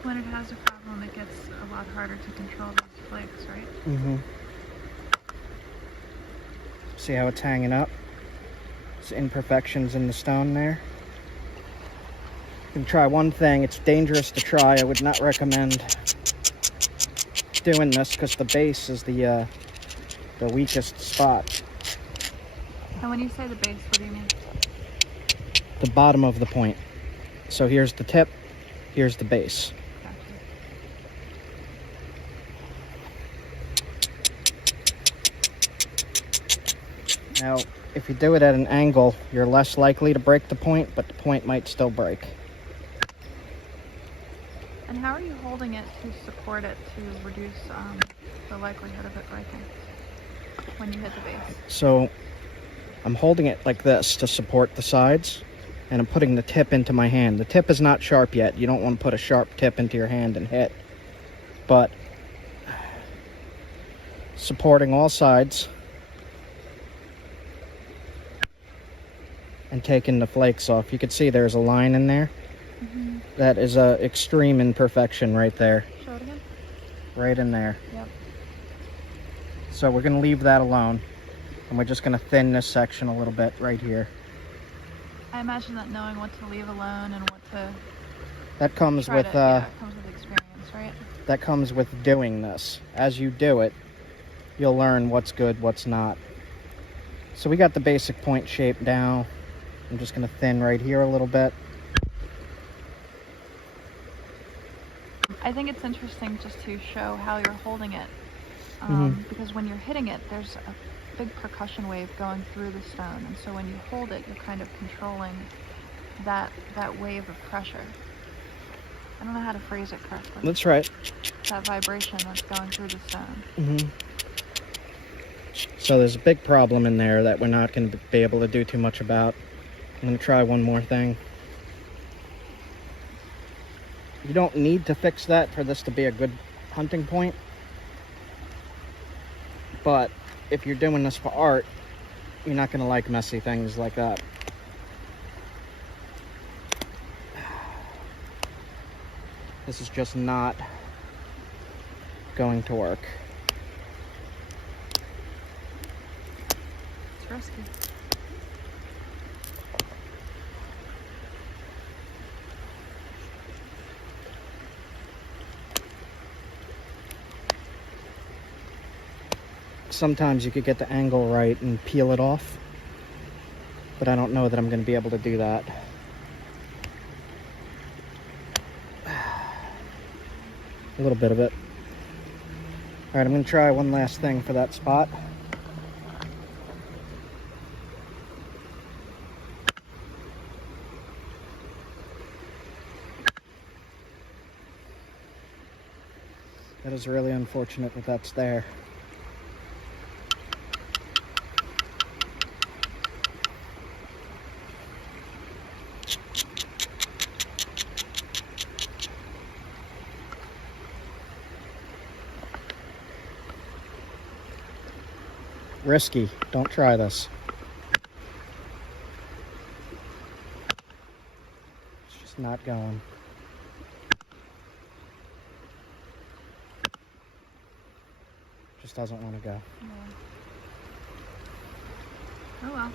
When it has a problem, it gets a lot harder to control those flakes, right? Mm-hmm. See how it's hanging up? There's imperfections in the stone there. You can try one thing. It's dangerous to try. I would not recommend doing this because the base is the weakest spot. And when you say the base, what do you mean? The bottom of the point. So here's the tip, here's the base. Now, if you do it at an angle, you're less likely to break the point, but the point might still break. And how are you holding it to support it to reduce the likelihood of it breaking when you hit the base? So, I'm holding it like this to support the sides, and I'm putting the tip into my hand. The tip is not sharp yet. You don't want to put a sharp tip into your hand and hit. But, supporting all sides, and taking the flakes off. You can see there's a line in there. Mm-hmm. That is a extreme imperfection right there. Show it again. Right in there. Yep. So we're going to leave that alone. And we're just going to thin this section a little bit right here. I imagine that knowing what to leave alone and what to... That comes with... comes with experience, right? That comes with doing this. As you do it, you'll learn what's good, what's not. So we got the basic point shape down. I'm just going to thin right here a little bit. I think it's interesting just to show how you're holding it. Because when you're hitting it, there's a big percussion wave going through the stone. And so when you hold it, you're kind of controlling that wave of pressure. I don't know how to phrase it correctly. That's right. That vibration that's going through the stone. Mm-hmm. So there's a big problem in there that we're not going to be able to do too much about. I'm going to try one more thing. You don't need to fix that for this to be a good hunting point. But if you're doing this for art, you're not going to like messy things like that. This is just not going to work. It's risky. sometimes you could get the angle right and peel it off, but I don't know that I'm going to be able to do that. A little bit of it. All right, I'm going to try one last thing for that spot. That is really unfortunate that that's there. Risky. Don't try this. It's just not going. Just doesn't want to go. Yeah. Oh well.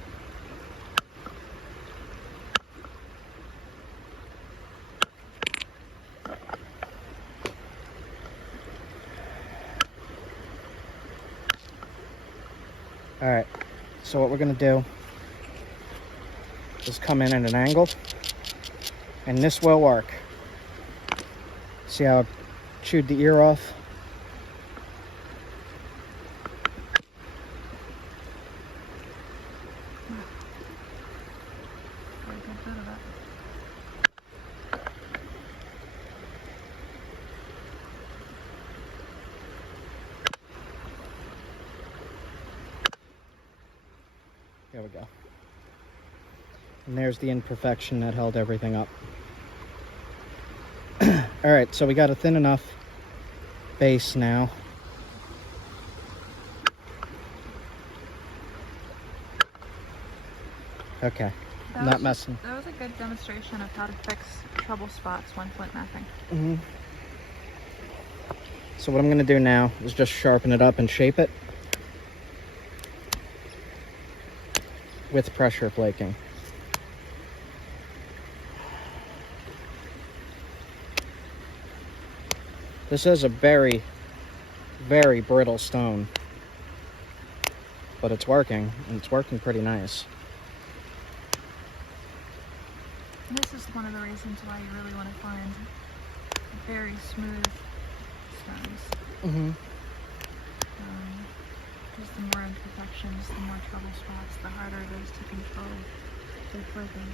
All right, so what we're gonna do is come in at an angle, and this will work. See how I chewed the ear off? Very good bit of it. There we go. And there's the imperfection that held everything up. All right, so we got a thin enough base now. Okay, not messing. That was a good demonstration of how to fix trouble spots when flint knifing. Mm-hmm. So what I'm going to do now is just sharpen it up and shape it with pressure flaking. This is a very, very brittle stone, but it's working, and it's working pretty nice. And this is one of the reasons why you really want to find very smooth stones. Mm-hmm. Just the more imperfections, the more trouble spots, the harder it is to control their flaking.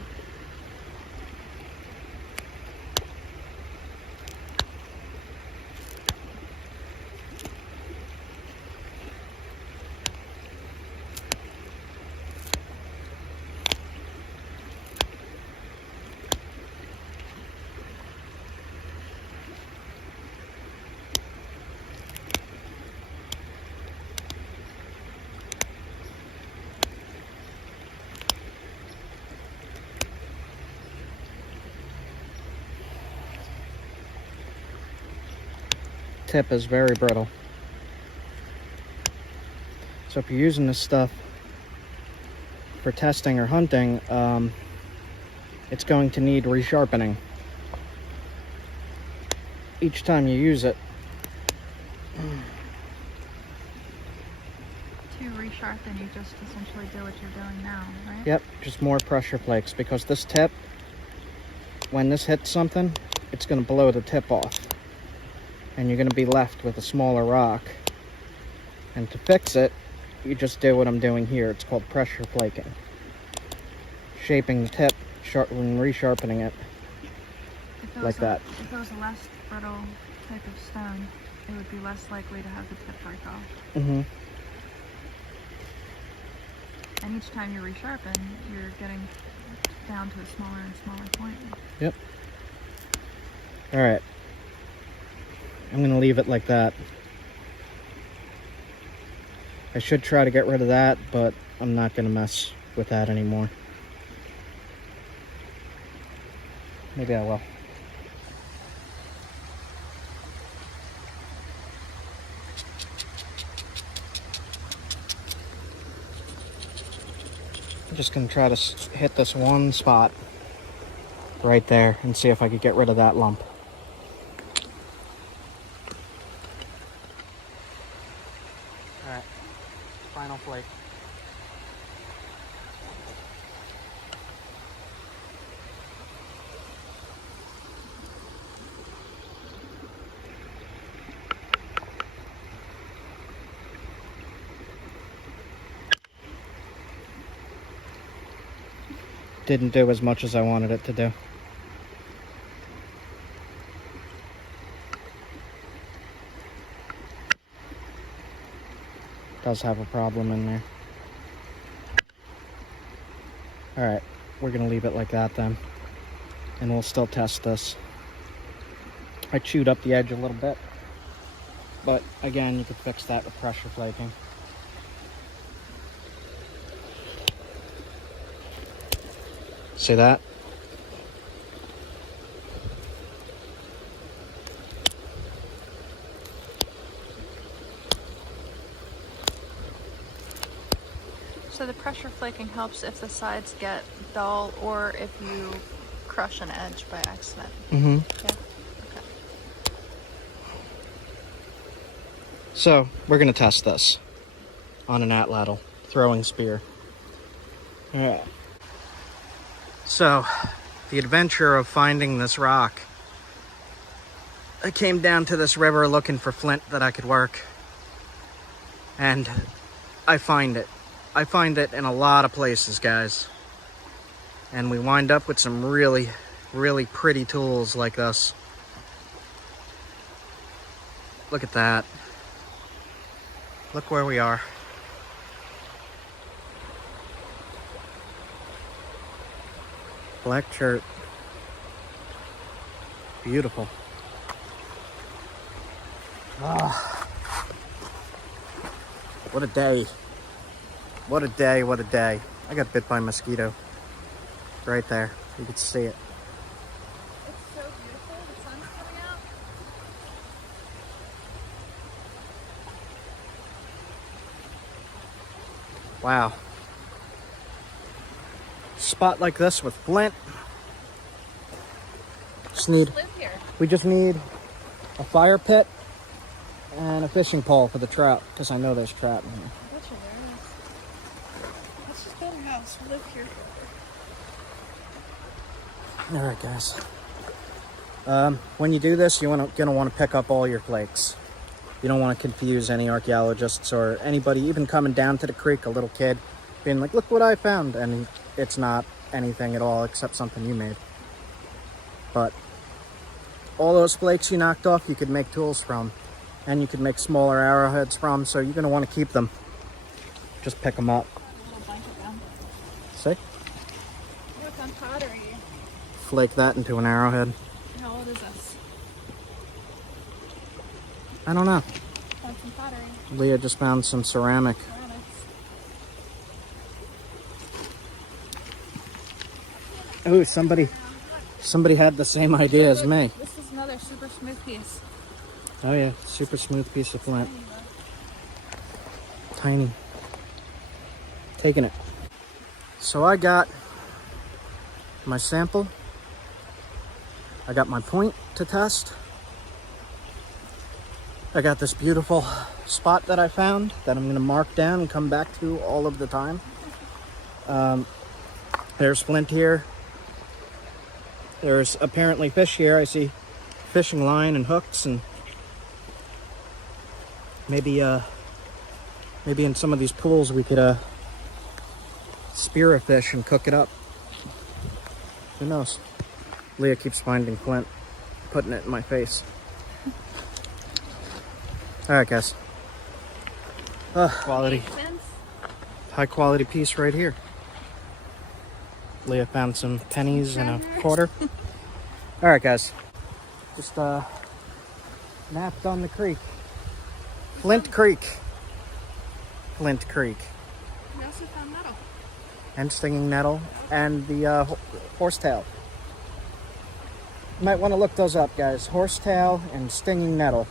Tip is very brittle. So if you're using this stuff for testing or hunting, it's going to need resharpening each time you use it. To resharpen, you just essentially do what you're doing now, right? Yep, just more pressure flakes, because this tip, when this hits something, it's going to blow the tip off. And you're going to be left with a smaller rock. And to fix it, you just do what I'm doing here. It's called pressure flaking. Shaping the tip and resharpening it like that. If it was a less brittle type of stone, it would be less likely to have the tip break off. Mm-hmm. And each time you resharpen, you're getting down to a smaller and smaller point. Yep. All right. I'm going to leave it like that. I should try to get rid of that, but I'm not going to mess with that anymore. Maybe I will. I'm just going to try to hit this one spot right there and see if I could get rid of that lump. didn't do as much as I wanted it to do. Does have a problem in there. Alright, we're gonna leave it like that then. And we'll still test this. I chewed up the edge a little bit. But again, you could fix that with pressure flaking. See that? So the pressure flaking helps if the sides get dull or if you crush an edge by accident. Mm-hmm. Yeah. Okay. So we're gonna test this on an atlatl throwing spear. Alright. So the adventure of finding this rock. I came down to this river looking for flint that I could work. And I find it. I find it in a lot of places, guys. And we wind up with some really, really pretty tools like this. Look at that. Look where we are. Black chert. Beautiful. Ah. What a day. What a day, what a day. I got bit by a mosquito. Right there. You can see it. It's so beautiful. The sun's coming out. Wow. Spot like this with flint. We just need a fire pit and a fishing pole for the trout, because I know there's trout in here. Let's just build a house. We live here. All right, guys. When you do this, you're gonna want to pick up all your flakes. You don't want to confuse any archaeologists or anybody, even coming down to the creek, a little kid, being like, look what I found. And it's not anything at all except something you made. But all those flakes you knocked off, you could make tools from. And you could make smaller arrowheads from, so you're going to want to keep them. Just pick them up. See? Look, on pottery. Flake that into an arrowhead. How old is this? I don't know. Found some pottery. Leah just found some ceramic. Oh, somebody had the same idea as me. This is another super smooth piece. Oh yeah, super smooth piece of flint. Tiny. Taking it. So I got my sample. I got my point to test. I got this beautiful spot that I found that I'm gonna mark down and come back to all of the time. There's flint here. There's apparently fish here. I see fishing line and hooks, and maybe in some of these pools we could spear a fish and cook it up. Who knows? Leah keeps finding flint, putting it in my face. All right, guys. Quality, high quality piece right here. Leah found some pennies and a quarter. All right, guys. Just napped on the creek. Flint Creek. Flint Creek. We also found metal. And stinging nettle and the horsetail. You might want to look those up, guys. Horsetail and stinging nettle.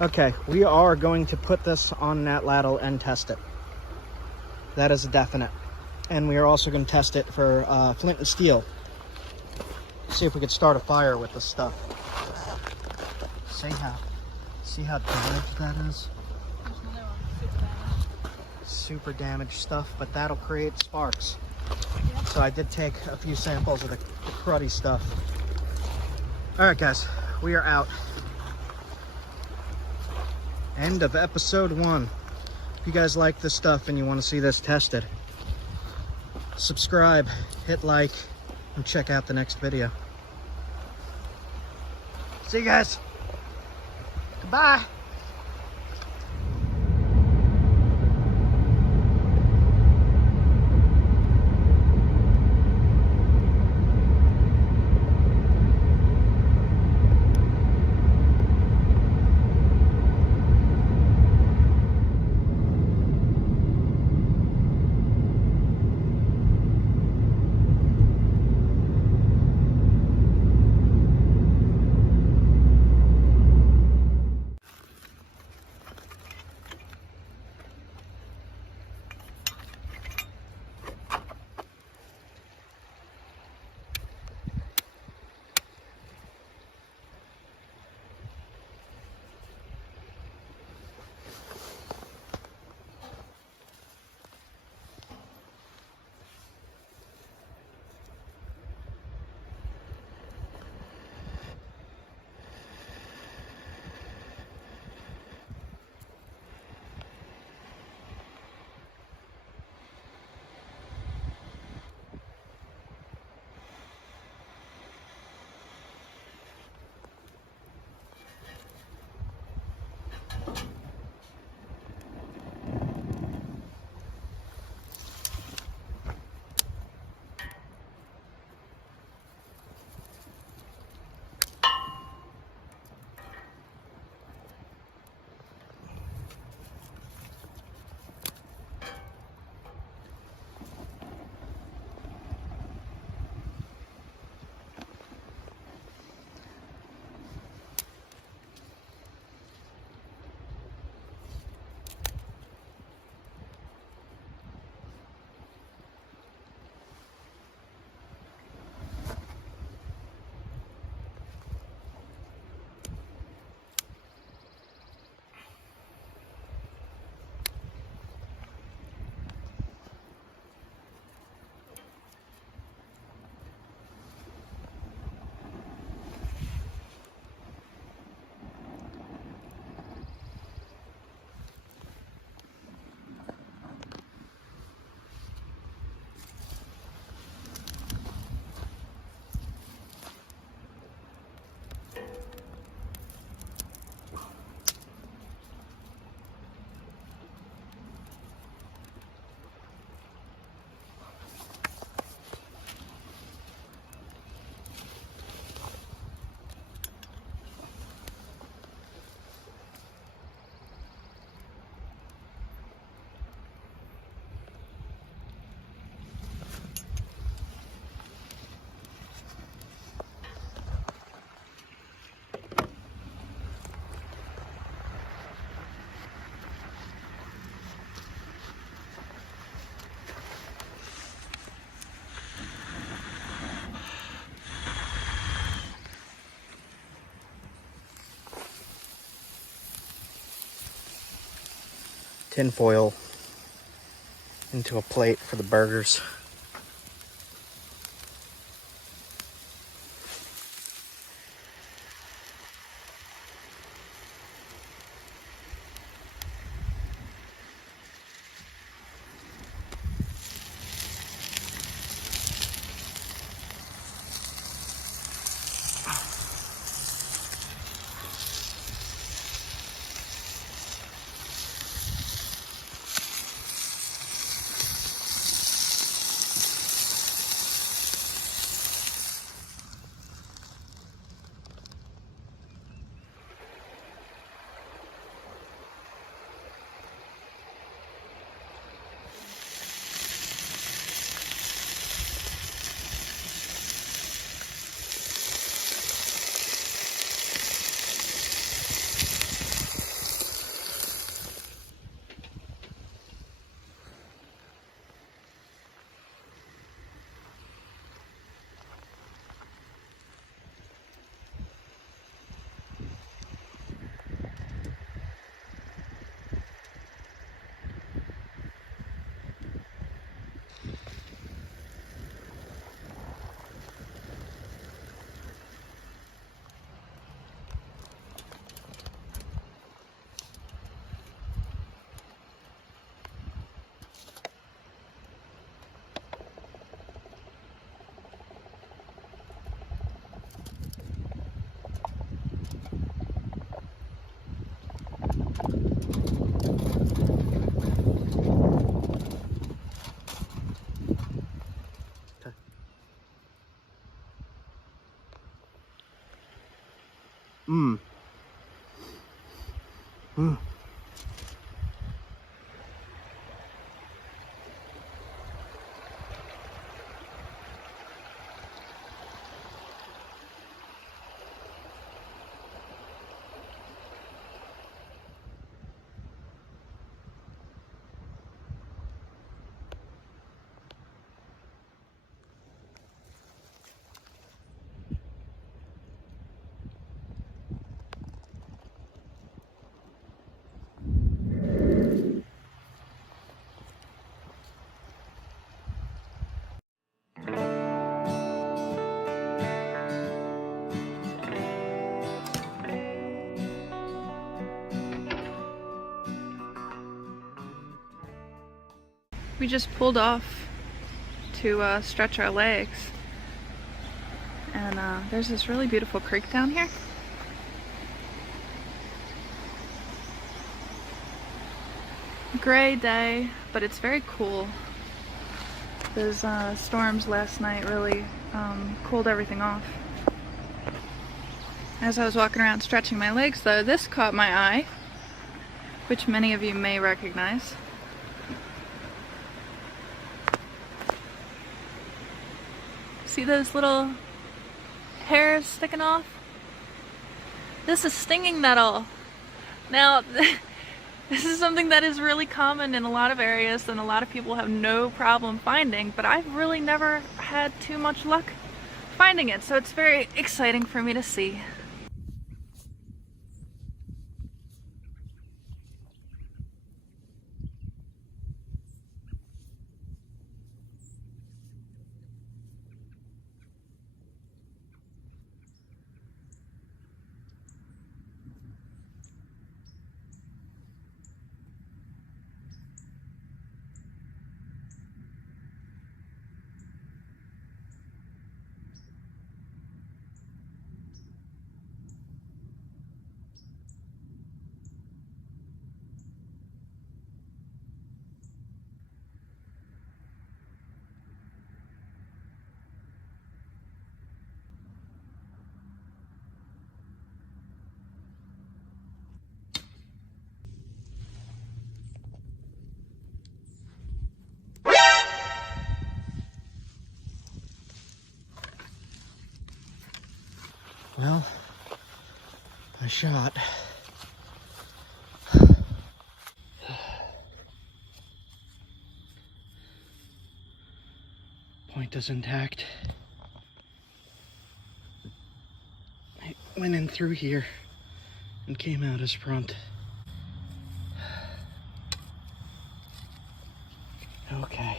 Okay, we are going to put this on an atlatl and test it. That is a definite. And we are also going to test it for flint and steel. See if we could start a fire with this stuff. See how damaged that is? There's another one. Super damaged. Super damaged stuff, but that'll create sparks. So I did take a few samples of the cruddy stuff. All right, guys, we are out. End of episode 1. If you guys like this stuff and you want to see this tested, subscribe, hit like, and check out the next video. See you guys. Goodbye. Tin foil into a plate for the burgers. Mmm. Mmm. We just pulled off to stretch our legs, and there's this really beautiful creek down here. Gray day, but it's very cool. Those storms last night really cooled everything off. As I was walking around stretching my legs though, this caught my eye, which many of you may recognize. See those little hairs sticking off? This is stinging nettle. Now, this is something that is really common in a lot of areas and a lot of people have no problem finding, but I've really never had too much luck finding it, so it's very exciting for me to see. Well, I shot. Point is intact. I went in through here and came out as front. Okay.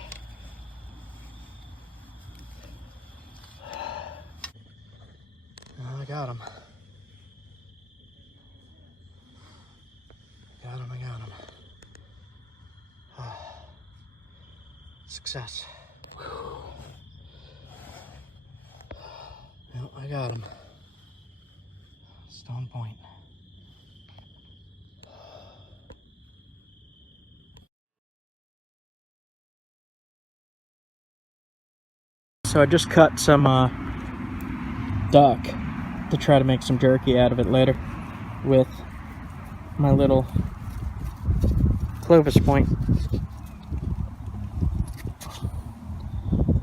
Well, I got him. Got him, I got him. Success. Whew. Well, I got him. Stone Point. So I just cut some duck to try to make some jerky out of it later with my little Clovis point.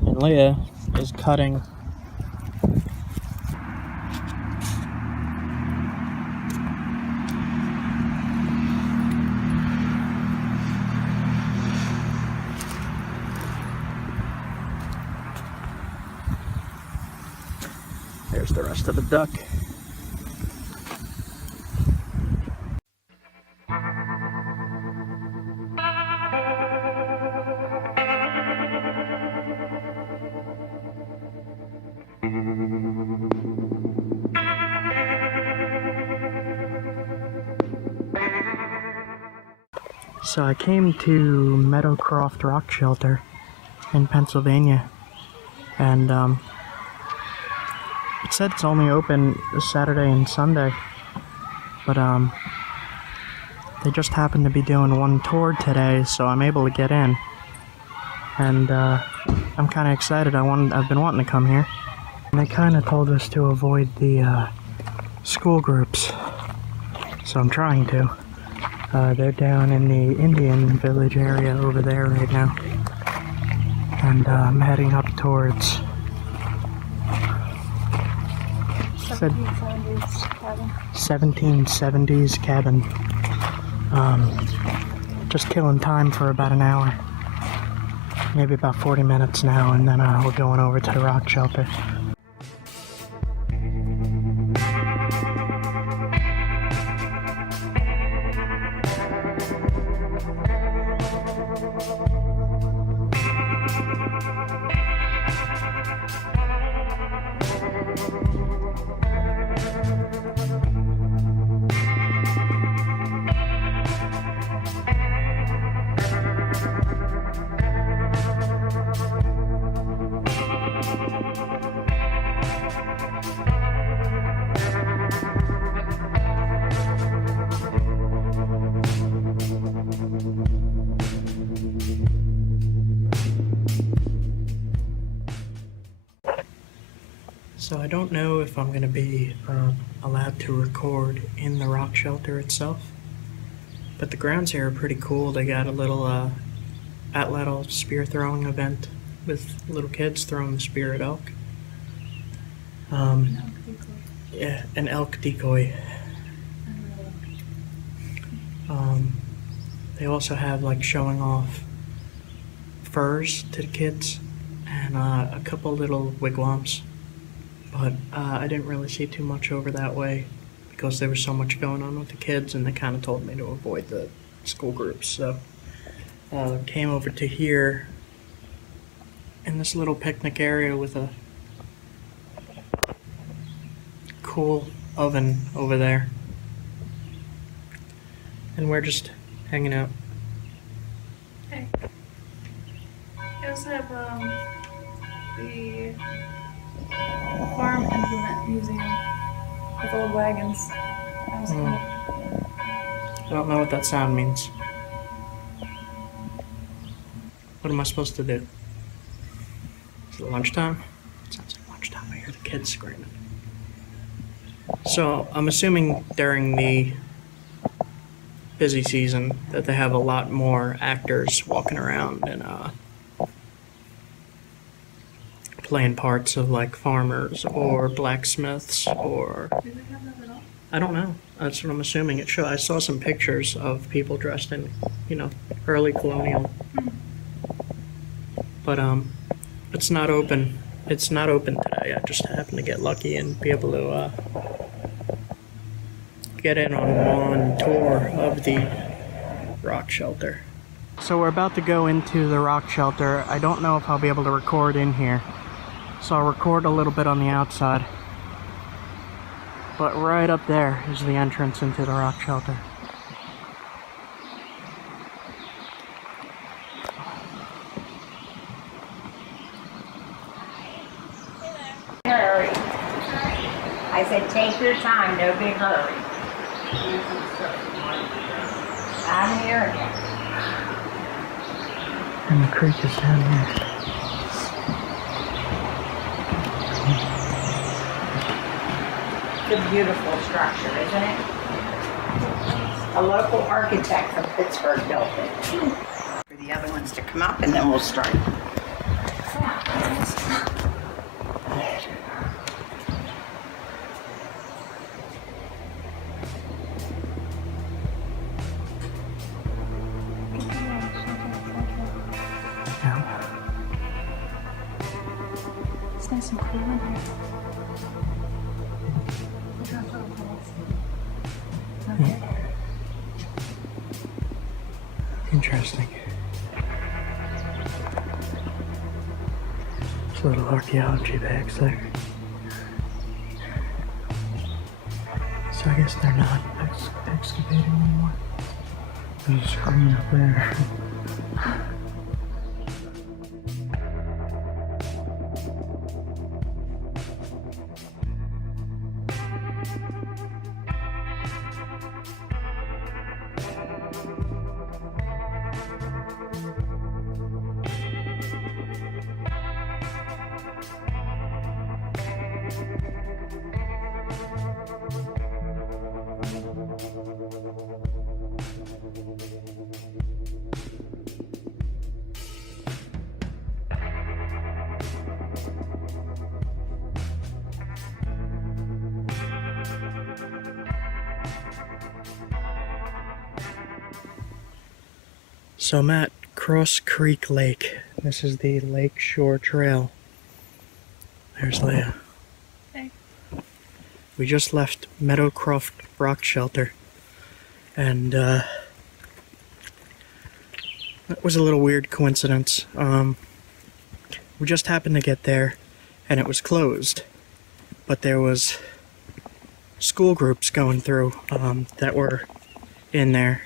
And Leah is cutting there's the rest of the duck. So I came to Meadowcroft Rock Shelter in Pennsylvania, and it said it's only open Saturday and Sunday, but they just happened to be doing one tour today, so I'm able to get in, and I'm kind of excited. I've been wanting to come here, and they kind of told us to avoid the school groups. So I'm trying to. They're down in the Indian village area over there right now. And I'm heading up towards 1770s cabin. Just killing time for about an hour. Maybe about 40 minutes now, and then we're going over to the rock shelter. So I don't know if I'm going to be allowed to record in the rock shelter itself, but the grounds here are pretty cool. They got a little atlatl spear throwing event with little kids throwing the spear at elk. Yeah, an elk decoy. They also have like showing off furs to the kids and a couple little wigwams. But I didn't really see too much over that way because there was so much going on with the kids, and they kind of told me to avoid the school groups. So came over to here in this little picnic area with a cool oven over there. And we're just hanging out. Hey. I also have the farm implement museum with old wagons. That was cool. I don't know what that sound means. What am I supposed to do? Is it lunchtime? It sounds like lunchtime. I hear the kids screaming. So I'm assuming during the busy season that they have a lot more actors walking around and playing parts of like farmers or blacksmiths or... Do they have that at all? I don't know. That's what I'm assuming it should. I saw some pictures of people dressed in, you know, early colonial. But it's not open. It's not open today. I just happened to get lucky and be able to get in on one tour of the rock shelter. So we're about to go into the rock shelter. I don't know if I'll be able to record in here. So I'll record a little bit on the outside. But right up there is the entrance into the rock shelter. Hurry. I said take your time, no big hurry. I'm hearing you. And the creek is down here. It's a beautiful structure, isn't it? A local architect from Pittsburgh built it. For the other ones to come up and then we'll start. It's nice and cool in here. Interesting. There's little archaeology bags there. So I guess they're not excavating anymore. There's a screen up there. So I'm at Cross Creek Lake. This is the Lake Shore Trail. There's Leia. Hey. We just left Meadowcroft Rock Shelter, and that was a little weird coincidence. We just happened to get there, and it was closed, but there was school groups going through that were in there.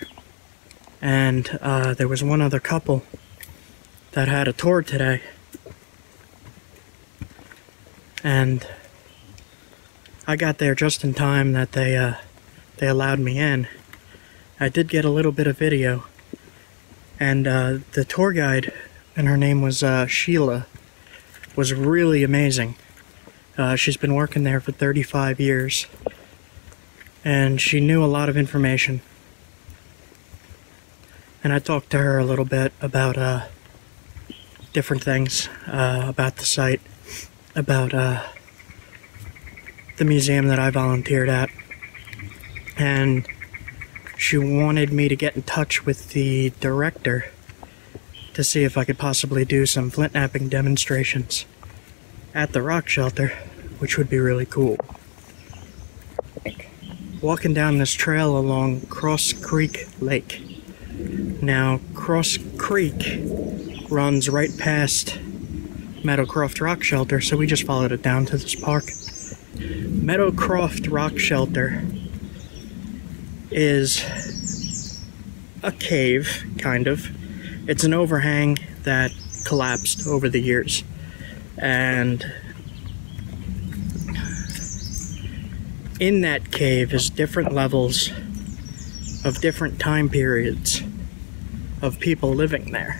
And there was one other couple that had a tour today, and I got there just in time that they allowed me in. I did get a little bit of video, and the tour guide, and her name was Sheila, was really amazing. She's been working there for 35 years, and she knew a lot of information. And I talked to her a little bit about different things, about the site, about the museum that I volunteered at. And she wanted me to get in touch with the director to see if I could possibly do some flint knapping demonstrations at the rock shelter, which would be really cool. Walking down this trail along Cross Creek Lake. Now, Cross Creek runs right past Meadowcroft Rock Shelter, so we just followed it down to this park. Meadowcroft Rock Shelter is a cave, kind of. It's an overhang that collapsed over the years. And in that cave is different levels of different time periods of people living there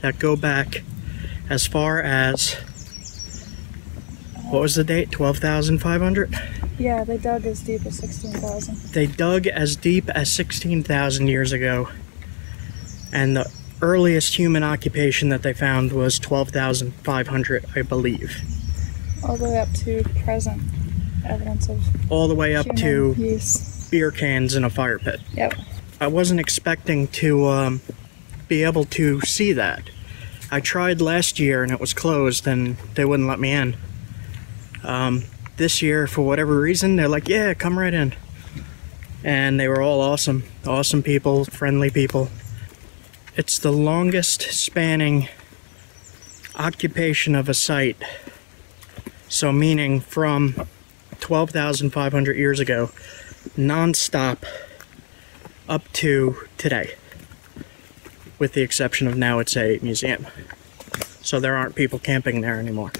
that go back as far as, what was the date? 12,500? Yeah, they dug as deep as 16,000. They dug as deep as 16,000 years ago, and the earliest human occupation that they found was 12,500, I believe. All the way up to present evidence of all the way up to use. Beer cans in a fire pit. Yep. I wasn't expecting to be able to see that. I tried last year and it was closed and they wouldn't let me in. This year, for whatever reason, they're like, yeah, come right in. And they were all awesome. Awesome people, friendly people. It's the longest spanning occupation of a site. So meaning from 12,500 years ago, non-stop up to today, with the exception of now it's a museum, so there aren't people camping there anymore.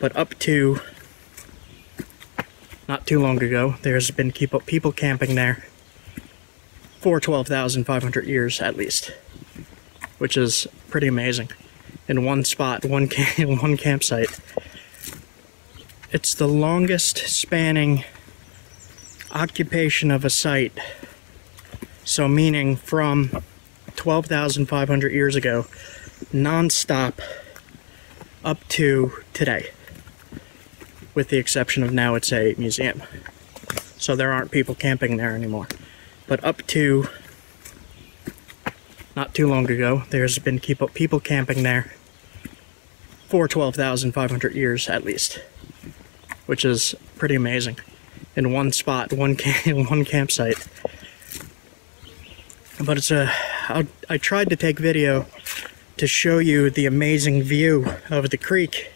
But up to not too long ago, there's been people camping there for 12,500 years at least, which is pretty amazing. In one spot, one campsite. It's the longest spanning occupation of a site. So meaning from 12,500 years ago, non-stop up to today, with the exception of now it's a museum. So there aren't people camping there anymore. But up to not too long ago, there's been people camping there for 12,500 years at least, which is pretty amazing. In one spot, one campsite. But it's I tried to take video to show you the amazing view of the creek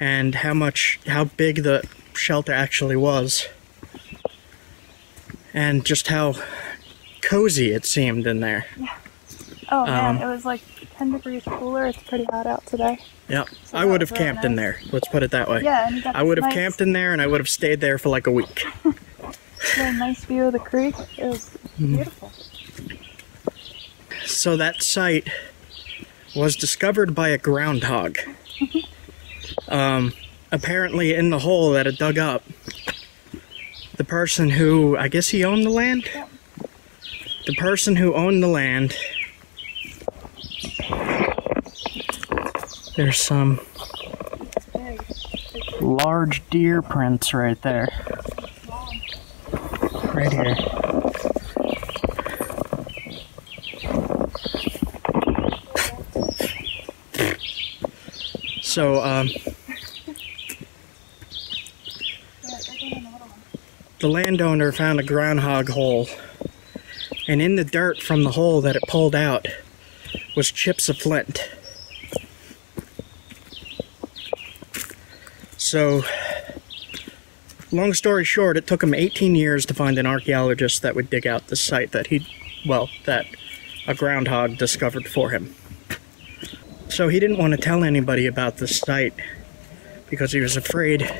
and how big the shelter actually was, and just how cozy it seemed in there. Yeah. Oh man, it was like 10 degrees cooler. It's pretty hot out today. Yeah, So I would have really camped in there. Let's put it that way. Yeah, and you got I would have nice, camped in there and I would have stayed there for like a week. really nice view of the creek. It was beautiful. So that site was discovered by a groundhog. Apparently in the hole that it dug up, the person who, I guess he owned the land? Yep. The person who owned the land, there's some large deer prints right there. Right here. So, the landowner found a groundhog hole, and in the dirt from the hole that it pulled out was chips of flint. So, long story short, it took him 18 years to find an archaeologist that would dig out the site that that a groundhog discovered for him. So he didn't want to tell anybody about the site because he was afraid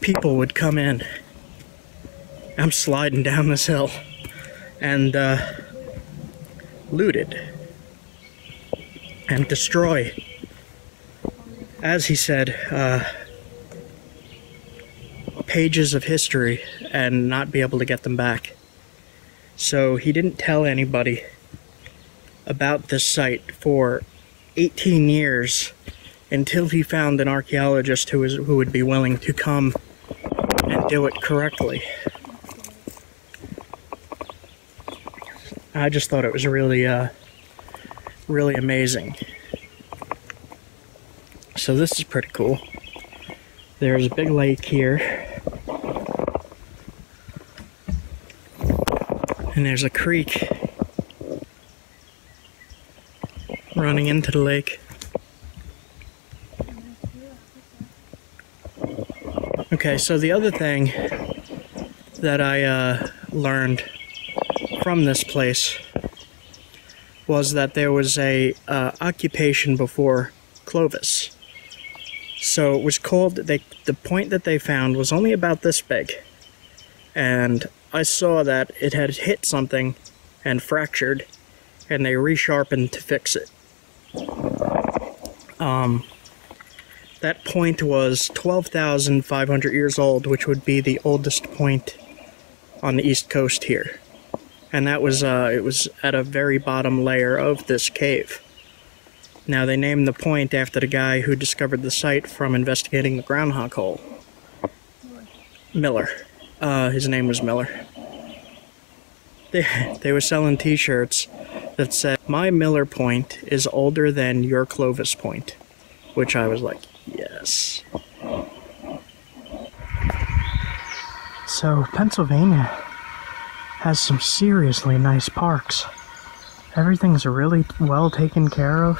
people would come in. I'm sliding down this hill and loot it and destroy, as he said, pages of history and not be able to get them back. So he didn't tell anybody about this site for 18 years until he found an archaeologist who would be willing to come and do it correctly. I just thought it was really really amazing. So this is pretty cool. There's a big lake here, and there's a creek running into the lake. Okay, so the other thing that I learned from this place was that there was a occupation before Clovis. So it was called, the point that they found was only about this big, and I saw that it had hit something and fractured, and they resharpened to fix it. That point was 12,500 years old, which would be the oldest point on the east coast here. And that was, it was at a very bottom layer of this cave. Now, they named the point after the guy who discovered the site from investigating the groundhog hole. Miller. His name was Miller. They were selling t-shirts that said, "My Miller point is older than your Clovis point," which I was like, yes. So, Pennsylvania has some seriously nice parks. Everything's really well taken care of.